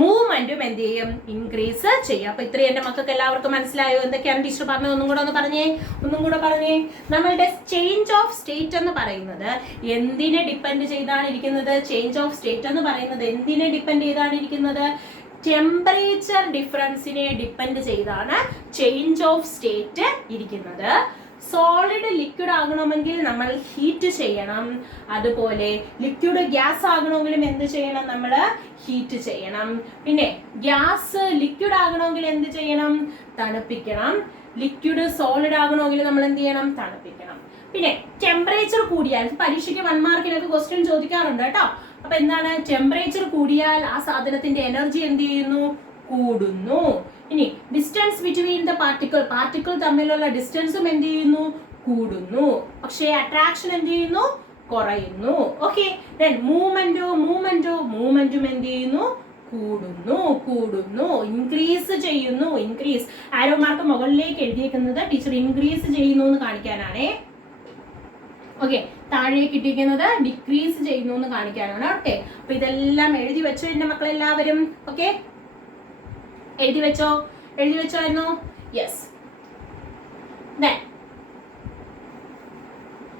മൂവ്മെന്റും എന്ത് ചെയ്യും? ഇൻക്രീസ് ചെയ്യും. അപ്പൊ ഇത്രയും എന്റെ മക്കൾക്ക് എല്ലാവർക്കും മനസ്സിലായോ? എന്തൊക്കെയാണ് ടീച്ചർ പറഞ്ഞത്? ഒന്നും കൂടെ പറഞ്ഞേ. നമ്മളുടെ ചേഞ്ച് ഓഫ് സ്റ്റേറ്റ് എന്ന് പറയുന്നത് എന്തിനെ ഡിപ്പെൻഡ് ചെയ്താണ് ഇരിക്കുന്നത്? ചേഞ്ച് ഓഫ് സ്റ്റേറ്റ് എന്ന് പറയുന്നത് എന്തിനെ ഡിപ്പെൻഡ് ചെയ്താണ് ഇരിക്കുന്നത്? ടെമ്പറേച്ചർ ഡിഫറൻസിനെ ഡിപ്പെൻഡ് ചെയ്താണ് ചേഞ്ച് ഓഫ് സ്റ്റേറ്റ് ഇരിക്കുന്നത്. സോളിഡ് ലിക്വിഡ് ആകണമെങ്കിൽ നമ്മൾ ഹീറ്റ് ചെയ്യണം. അതുപോലെ ലിക്വിഡ് ഗ്യാസ് ആകണമെങ്കിലും എന്ത് ചെയ്യണം? നമ്മൾ ഹീറ്റ് ചെയ്യണം. പിന്നെ ഗ്യാസ് ലിക്വിഡ് ആകണമെങ്കിൽ എന്ത് ചെയ്യണം? തണുപ്പിക്കണം. ലിക്വിഡ് സോളിഡ് ആകണമെങ്കിൽ നമ്മൾ എന്ത് ചെയ്യണം? തണുപ്പിക്കണം. പിന്നെ ടെമ്പറേച്ചർ കൂടിയാൽ പരീക്ഷയ്ക്ക് 1 മാർക്കിനൊക്കെ ക്വസ്റ്റ്യൻ ചോദിക്കാറുണ്ട് കേട്ടോ. അപ്പൊ എന്താണ്? ടെമ്പറേച്ചർ കൂടിയാൽ ആ സാധനത്തിന്റെ എനർജി എന്ത് ചെയ്യുന്നു? കൂടുന്നു. ഇനി ഡിസ്റ്റൻസ് ബിറ്റ്വീൻ ദ പാർട്ടിക്കിൾ തമ്മിലുള്ള ഡിസ്റ്റൻസും എന്ത് ചെയ്യുന്നു? കൂടുന്നു. പക്ഷേ അട്രാക്ഷൻ എന്ത് ചെയ്യുന്നു? കുറയുന്നു. ഓക്കെ. മൂവ്മെന്റും എന്ത് ചെയ്യുന്നു? കൂടുന്നു. ഇൻക്രീസ് ചെയ്യുന്നു. ആരോ മാർക്ക് മുകളിലേക്ക് എഴുതിയിരിക്കുന്നത് ടീച്ചർ ഇൻക്രീസ് ചെയ്യുന്നു എന്ന് കാണിക്കാനാണേ. ഓക്കെ. താഴേക്ക് ഇട്ടിരിക്കുന്നത് ഡിക്രീസ് ചെയ്യുന്നു എന്ന് കാണിക്കാനാണ്. ഓക്കെ. അപ്പൊ ഇതെല്ലാം എഴുതി വെച്ചോ എന്റെ മക്കളെല്ലാവരും? ഓക്കെ. എഴുതി വെച്ചോയിരുന്നു? യെസ്.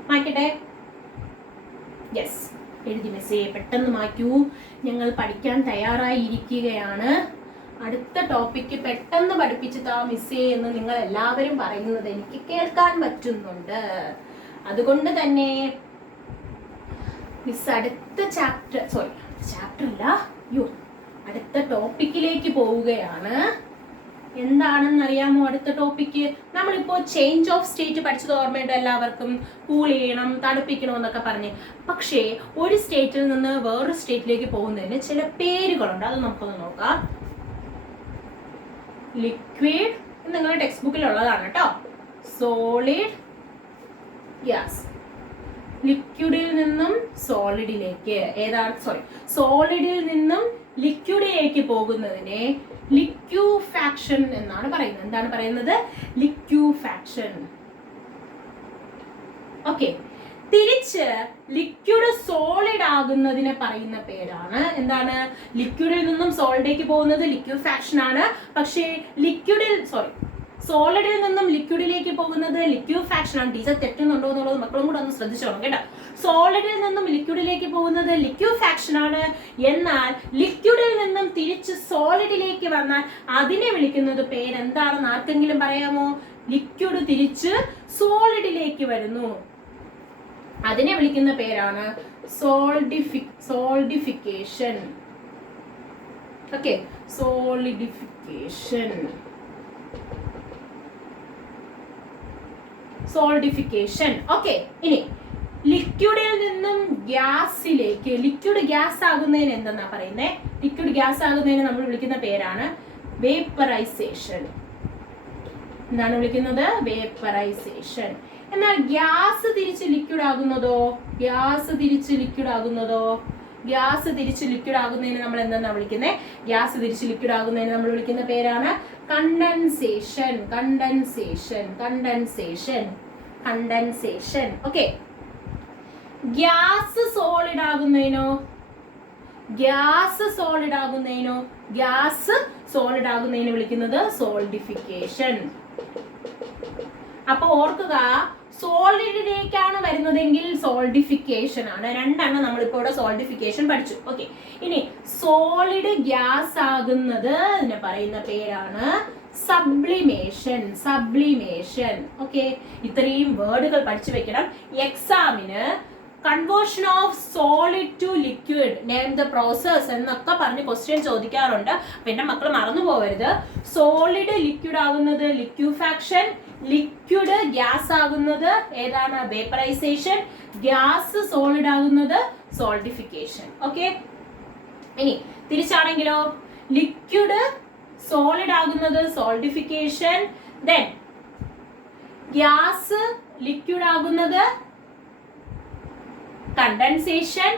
മായ്ക്കട്ടെ? യെസ്. എഴുതി മിസ്സേ, പെട്ടെന്ന് മായ്ക്കൂ. ഞങ്ങൾ പഠിക്കാൻ തയ്യാറായിരിക്കുകയാണ്. അടുത്ത ടോപ്പിക്ക് പെട്ടെന്ന് പഠിപ്പിച്ചു താ മിസ്സേ എന്ന് നിങ്ങൾ എല്ലാവരും പറയുന്നത് എനിക്ക് കേൾക്കാൻ പറ്റുന്നുണ്ട്. അതുകൊണ്ട് തന്നെ മിസ് അടുത്ത അടുത്ത ടോപ്പിക്കിലേക്ക് പോവുകയാണ്. എന്താണെന്ന് അറിയാമോ അടുത്ത ടോപ്പിക്ക്? നമ്മളിപ്പോ ചേഞ്ച് ഓഫ് സ്റ്റേറ്റ് പഠിച്ചത് ഓർമ്മയുണ്ട് എല്ലാവർക്കും? കൂൾ ചെയ്യണം, തണുപ്പിക്കണം എന്നൊക്കെ പറഞ്ഞ്. പക്ഷേ ഒരു സ്റ്റേറ്റിൽ നിന്ന് വേറൊരു സ്റ്റേറ്റിലേക്ക് പോകുന്നതിന് ചില പേരുകളുണ്ട്. അത് നമുക്കൊന്ന് നോക്കാം. ലിക്വിഡ് നിങ്ങളുടെ ടെക്സ്റ്റ് ബുക്കിൽ ഉള്ളതാണ് കേട്ടോ. Solid, yes. ലിക്വിഡിൽ നിന്നും സോളിഡിലേക്ക് സോളിഡിൽ നിന്നും ലിക്വിഡിലേക്ക് പോകുന്നതിനെ ലിക്വിഫാക്ഷൻ എന്നാണ് പറയുന്നത്. എന്താണ് പറയുന്നത്? ലിക്വിഫാക്ഷൻ. ഓക്കെ. തിരിച്ച് ലിക്വിഡ് സോളിഡ് ആകുന്നതിനെ പറയുന്ന പേരാണ് എന്താണ്? ലിക്വിഡിൽ നിന്നും സോളിഡിലേക്ക് പോകുന്നത് ലിക്വിഫാക്ഷൻ ആണ്. പക്ഷേ സോളിഡിൽ നിന്നും ലിക്വിഡിലേക്ക് പോകുന്നത് ലിക്വിഫാക്ഷൻ ആണ്. ടീച്ചർ തെറ്റുന്നുണ്ടോ എന്നുള്ളത് മക്കളും കൂടെ ഒന്ന് ശ്രദ്ധിച്ചോണം കേട്ടോ. സോളിഡിൽ നിന്നും ലിക്വിഡിലേക്ക് പോകുന്നത് ലിക്വിഫാക്ഷൻ ആണ്. എന്നാൽ ലിക്വിഡിൽ നിന്നും തിരിച്ച് സോളിഡിലേക്ക് വന്നാൽ അതിനെ വിളിക്കുന്നത് പേരെന്താണെന്ന് ആർക്കെങ്കിലും പറയാമോ? ലിക്വിഡ് തിരിച്ച് സോളിഡിലേക്ക് വരുന്നു, അതിനെ വിളിക്കുന്ന പേരാണ് സോൾഡിഫിക്കേഷൻ. ഓക്കെ. സോൾഡിഫിക്കേഷൻ. ഓക്കെ. ഇനി ലിക്വിഡിൽ നിന്നും ഗ്യാസിലേക്ക്, ലിക്വിഡ് ഗ്യാസ് ആകുന്നതിന് എന്തെന്നാ പറയുന്നത്? ലിക്വിഡ് ഗ്യാസ് ആകുന്നതിന് നമ്മൾ വിളിക്കുന്ന പേരാണ് വേപ്പറൈസേഷൻ. എന്താണ് വിളിക്കുന്നത്? വേപ്പറൈസേഷൻ. എന്നാൽ ഗ്യാസ് തിരിച്ച് ലിക്വിഡ് ആകുന്നതോ? ഗ്യാസ് തിരിച്ച് ലിക്വിഡ് ആകുന്നതിന് നമ്മൾ എന്തെന്നാ വിളിക്കുന്നത്? ഗ്യാസ് തിരിച്ച് ലിക്വിഡ് ആകുന്നതിന് നമ്മൾ വിളിക്കുന്ന പേരാണ് condensation. Condensation, condensation, condensation. Okay. Gas solid ആകുന്നതിനോ? ഗ്യാസ് സോളിഡ് ആകുന്നതിനോ? ഗ്യാസ് സോളിഡ് ആകുന്നതിന് വിളിക്കുന്നത് സോൾഡിഫിക്കേഷൻ. അപ്പൊ ഓർക്കുക, സോളിഡിലേക്കാണ് വരുന്നതെങ്കിൽ സോൾഡിഫിക്കേഷൻ ആണ്. രണ്ടെണ്ണം നമ്മളിപ്പോ ഇവിടെ സോൾഡിഫിക്കേഷൻ പഠിച്ചു. ഓക്കെ. ഇനി സോളിഡ് ഗ്യാസ് ആകുന്നത് ഇതിനെ പറയുന്ന പേരാണ് സബ്ലിമേഷൻ. സബ്ലിമേഷൻ. ഓക്കെ. ഇത്രയും വേർഡുകൾ പഠിച്ചു വെക്കണം. എക്സാമിന് conversion of solid to liquid name the process എന്നൊക്കെ പറഞ്ഞ് ക്വസ്റ്റ്യൻ ചോദിക്കാറുണ്ട്. പിന്നെ മക്കൾ മറന്നു പോകരുത്. സോളിഡ് ലിക്വിഡ് ആകുന്നത് ലിക്വിഫാക്ഷൻ, ലിക്വിഡ് ഗ്യാസ് ആകുന്നത് ഏതാണ്? വേപ്പറൈസേഷൻ, ഗ്യാസ് സോളിഡ് ആകുന്നത് സോൾഡിഫിക്കേഷൻ. ഓക്കെ. ഇനി തിരിച്ചാണെങ്കിലോ, ലിക്വിഡ് സോളിഡ് ആകുന്നത് സോൾഡിഫിക്കേഷൻ, ദെൻ ഗ്യാസ് ലിക്വിഡ് ആകുന്നത് കണ്ടൻസേഷൻ,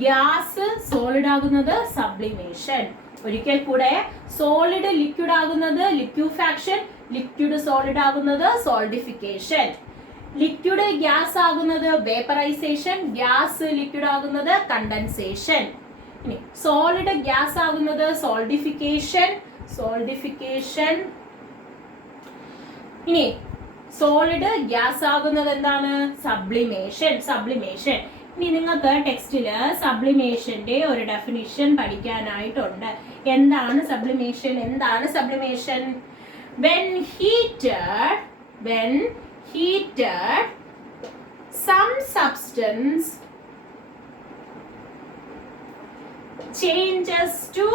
ഗ്യാസ് സോളിഡ് ആകുന്നത് സബ്ലിമേഷൻ. ഒരിക്കൽ കൂടെ, സോളിഡ് ലിക്വിഡ് ആകുന്നത് ലിക്വിഫാക്ഷൻ, ലിക്വിഡ് സോളിഡ് ആകുന്നത് സോൾഡിഫിക്കേഷൻ, ലിക്വിഡ് ഗ്യാസ് ആകുന്നത് വേപ്പറൈസേഷൻ, ഗ്യാസ് ലിക്വിഡ് ആകുന്നത് കണ്ടൻസേഷൻ. ഇനി സോളിഡ് ഗ്യാസ് ആകുന്നത് സോൾഡിഫിക്കേഷൻ, സോൾഡിഫിക്കേഷൻ. ഇനി സോളിഡ് ഗ്യാസ് ആകുന്നത് എന്താണ്? Sublimation, sublimation. ഇനി നിങ്ങൾക്ക് ടെക്സ്റ്റില് സബ്ലിമേഷന്റെ ഒരു ഡെഫിനിഷൻ പഠിക്കാനായിട്ടുണ്ട്. എന്താണ് സബ്ലിമേഷൻ? എന്താണ് sublimation? When heated, some substance changes to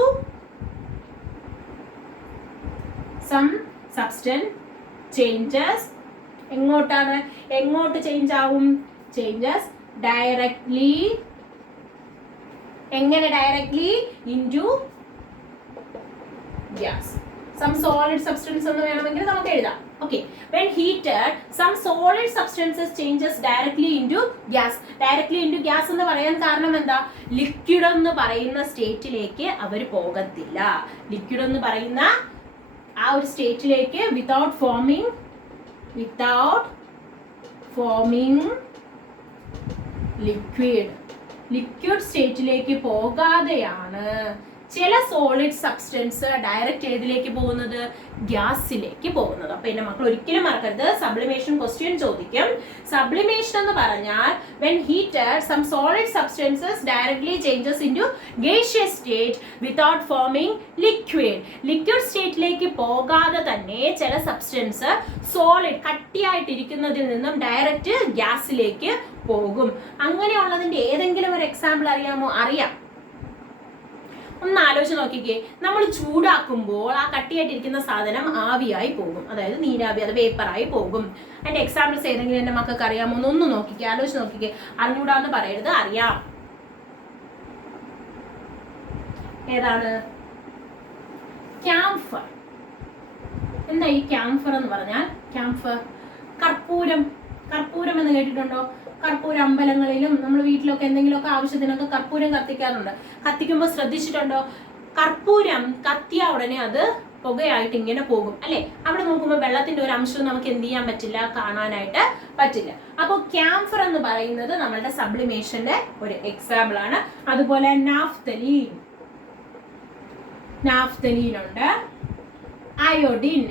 എങ്ങോട്ടാണ്? എങ്ങോട്ട് ചേഞ്ച് ആവും? Changes directly. എങ്ങനെ directly? Into gas. Some solid substance എന്ന് വേണമെങ്കിൽ നമുക്ക് എഴുതാം. Okay. When heated some solid substances changes directly into gas. Directly into gas എന്ന് പറയാൻ കാരണം എന്താ? ലിക്വിഡ് എന്ന് പറയുന്ന സ്റ്റേറ്റിലേക്ക് അവർ പോകത്തില്ല. ലിക്വിഡ് എന്ന് പറയുന്ന ആ ഒരു സ്റ്റേറ്റിലേക്ക് വിതൗട്ട് ഫോമിങ് ലിക്വിഡ് സ്റ്റേറ്റിലേക്ക് പോകാതെയാണ് ചില സോളിഡ് സബ്സ്റ്റൻസ് ഡയറക്റ്റ് ഏതിലേക്ക് പോകുന്നത്? ഗ്യാസിലേക്ക് പോകുന്നത്. അപ്പൊ എന്റെ മക്കൾ ഒരിക്കലും മറക്കരുത്, സബ്ലിമേഷൻ ക്വസ്റ്റ്യൻ ചോദിക്കും. സബ്ലിമേഷൻ എന്ന് പറഞ്ഞാൽ when heated some solid substances directly changes into gaseous state without forming liquid. Liquid സ്റ്റേറ്റിലേക്ക് പോകാതെ തന്നെ ചില സബ്സ്റ്റൻസ് സോളിഡ് കട്ടിയായിട്ടിരിക്കുന്നതിൽ നിന്നും ഡയറക്റ്റ് ഗ്യാസിലേക്ക് പോകും. അങ്ങനെയുള്ളതിന്റെ ഏതെങ്കിലും ഒരു എക്സാമ്പിൾ അറിയാമോ? അറിയാം. ഒന്ന് ആലോചിച്ച് നോക്കിക്കേ. നമ്മൾ ചൂടാക്കുമ്പോൾ ആ കട്ടിയായിട്ടിരിക്കുന്ന സാധനം ആവിയായി പോകും, അതായത് നീരാവി, അത് വേപ്പറായി പോകും. അതിന്റെ എക്സാമ്പിൾസ് ഏതെങ്കിലും എന്റെ മക്കൾക്ക് അറിയാമോ? ഒന്ന് നോക്കിക്കേ, ആലോചിച്ച് നോക്കിക്കേ. അറിഞ്ഞൂടാന്ന് പറയരുത്, അറിയാം. ഏതാണ്? ക്യാംഫർ. എന്താ ഈ ക്യാംഫർ എന്ന് പറഞ്ഞാൽ? ക്യാംഫർ കർപ്പൂരം. കർപ്പൂരം എന്ന് കേട്ടിട്ടുണ്ടോ? കർപ്പൂരം അമ്പലങ്ങളിലും നമ്മൾ വീട്ടിലൊക്കെ എന്തെങ്കിലുമൊക്കെ ആവശ്യത്തിനൊക്കെ കർപ്പൂരം കത്തിക്കാറുണ്ട്. കത്തിക്കുമ്പോൾ ശ്രദ്ധിച്ചിട്ടുണ്ടോ? കർപ്പൂരം കത്തിയ ഉടനെ അത് പുകയായിട്ട് ഇങ്ങനെ പോകും അല്ലെ? അവിടെ നോക്കുമ്പോൾ വെള്ളത്തിന്റെ ഒരു അംശവും നമുക്ക് എന്ത് ചെയ്യാൻ പറ്റില്ല, കാണാനായിട്ട് പറ്റില്ല. അപ്പോൾ ക്യാംഫർ എന്ന് പറയുന്നത് നമ്മളുടെ സബ്ലിമേഷന്റെ ഒരു എക്സാമ്പിൾ ആണ്. അതുപോലെ നാഫ്തലീൻ ഉണ്ട്, അയോഡിൻ.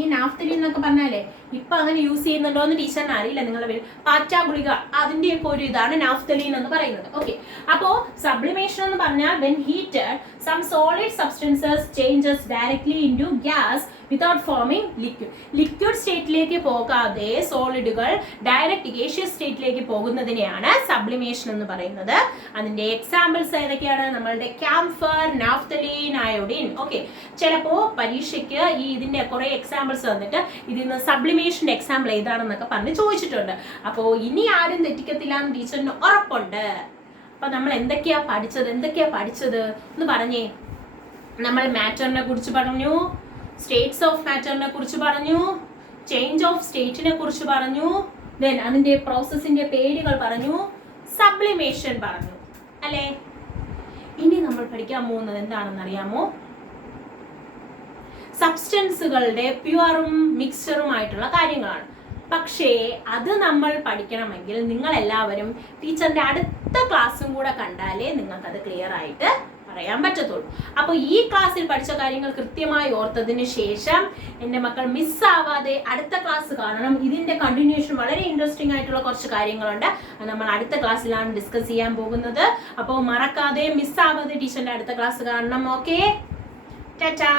ഈ നാഫ്തലീൻ എന്നൊക്കെ പറഞ്ഞാലേ ഇപ്പൊ അങ്ങനെ യൂസ് ചെയ്യുന്നുണ്ടോ എന്ന് ടീച്ചറിന് അറിയില്ല. നിങ്ങളുടെ പേര് പാറ്റ ഗുളിക, അതിന്റെയൊക്കെ ഒരു ഇതാണ് നാഫ്തലീൻ എന്ന് പറയുന്നത്. ഓക്കെ. അപ്പോ സബ്ലിമേഷൻ എന്ന് പറഞ്ഞാൽ when heated some solid substances changes directly into gas without forming liquid. Liquid സ്റ്റേറ്റിലേക്ക് പോകാതെ സോളിഡുകൾ ഡയറക്റ്റ് ഗേഷ്യസ് സ്റ്റേറ്റിലേക്ക് പോകുന്നതിനെയാണ് സബ്ലിമേഷൻ എന്ന് പറയുന്നത്. അതിന്റെ എക്സാമ്പിൾസ് ഏതൊക്കെയാണ്? നമ്മളുടെ ക്യാംഫർ, നാഫ്തലീൻ, അയോഡിൻ. ഓക്കെ. ചിലപ്പോ പരീക്ഷയ്ക്ക് ഈ ഇതിന്റെ കുറെ എക്സാമ്പിൾസ് തന്നിട്ട് ഇതിന്ന് സബ്ലിമേഷന്റെ എക്സാമ്പിൾ ഏതാണെന്നൊക്കെ പറഞ്ഞ് ചോദിച്ചിട്ടുണ്ട്. അപ്പോൾ ഇനി ആരും തെറ്റിക്കത്തില്ല എന്ന് ടീച്ചറിന് ഉറപ്പുണ്ട്. അപ്പൊ നമ്മൾ എന്തൊക്കെയാ പഠിച്ചത് എന്ന് പറഞ്ഞേ. നമ്മൾ മാറ്ററിനെ കുറിച്ച് പറഞ്ഞു, സ്റ്റേറ്റ്സ് ഓഫ് മാറ്ററിനെ കുറിച്ച് പറഞ്ഞു, ചേഞ്ച് ഓഫ് സ്റ്റേറ്റിനെ കുറിച്ച് പറഞ്ഞു, ദെൻ അതിന്റെ പ്രോസസ്സിന്റെ പേരുകൾ പറഞ്ഞു, സബ്ലിമേഷൻ പറഞ്ഞു അല്ലേ? ഇനി നമ്മൾ പഠിക്കാൻ പോകുന്നത് എന്താണെന്ന് അറിയാമോ? സബ്സ്റ്റൻസുകളുടെ പ്യുവറും മിക്സ്ചറുമായിട്ടുള്ള കാര്യങ്ങളാണ്. പക്ഷേ അത് നമ്മൾ പഠിക്കണമെങ്കിൽ നിങ്ങൾ എല്ലാവരും ടീച്ചറിന്റെ അടുത്ത ക്ലാസ്സും കൂടെ കണ്ടാലേ നിങ്ങൾക്കത് ക്ലിയർ ആയിട്ട് പറയാൻ പറ്റത്തുള്ളൂ. അപ്പോൾ ഈ ക്ലാസ്സിൽ പഠിച്ച കാര്യങ്ങൾ കൃത്യമായി ഓർത്തതിന് ശേഷം എൻ്റെ മക്കൾ മിസ്സാവാതെ അടുത്ത ക്ലാസ് കാണണം. ഇതിന്റെ കണ്ടിന്യൂഷൻ വളരെ ഇൻട്രസ്റ്റിംഗ് ആയിട്ടുള്ള കുറച്ച് കാര്യങ്ങളുണ്ട്. അത് നമ്മൾ അടുത്ത ക്ലാസ്സിലാണ് ഡിസ്കസ് ചെയ്യാൻ പോകുന്നത്. അപ്പോൾ മറക്കാതെ മിസ്സാവാതെ ടീച്ചറിന്റെ അടുത്ത ക്ലാസ് കാണണം. ഓക്കെ, ടാറ്റാ.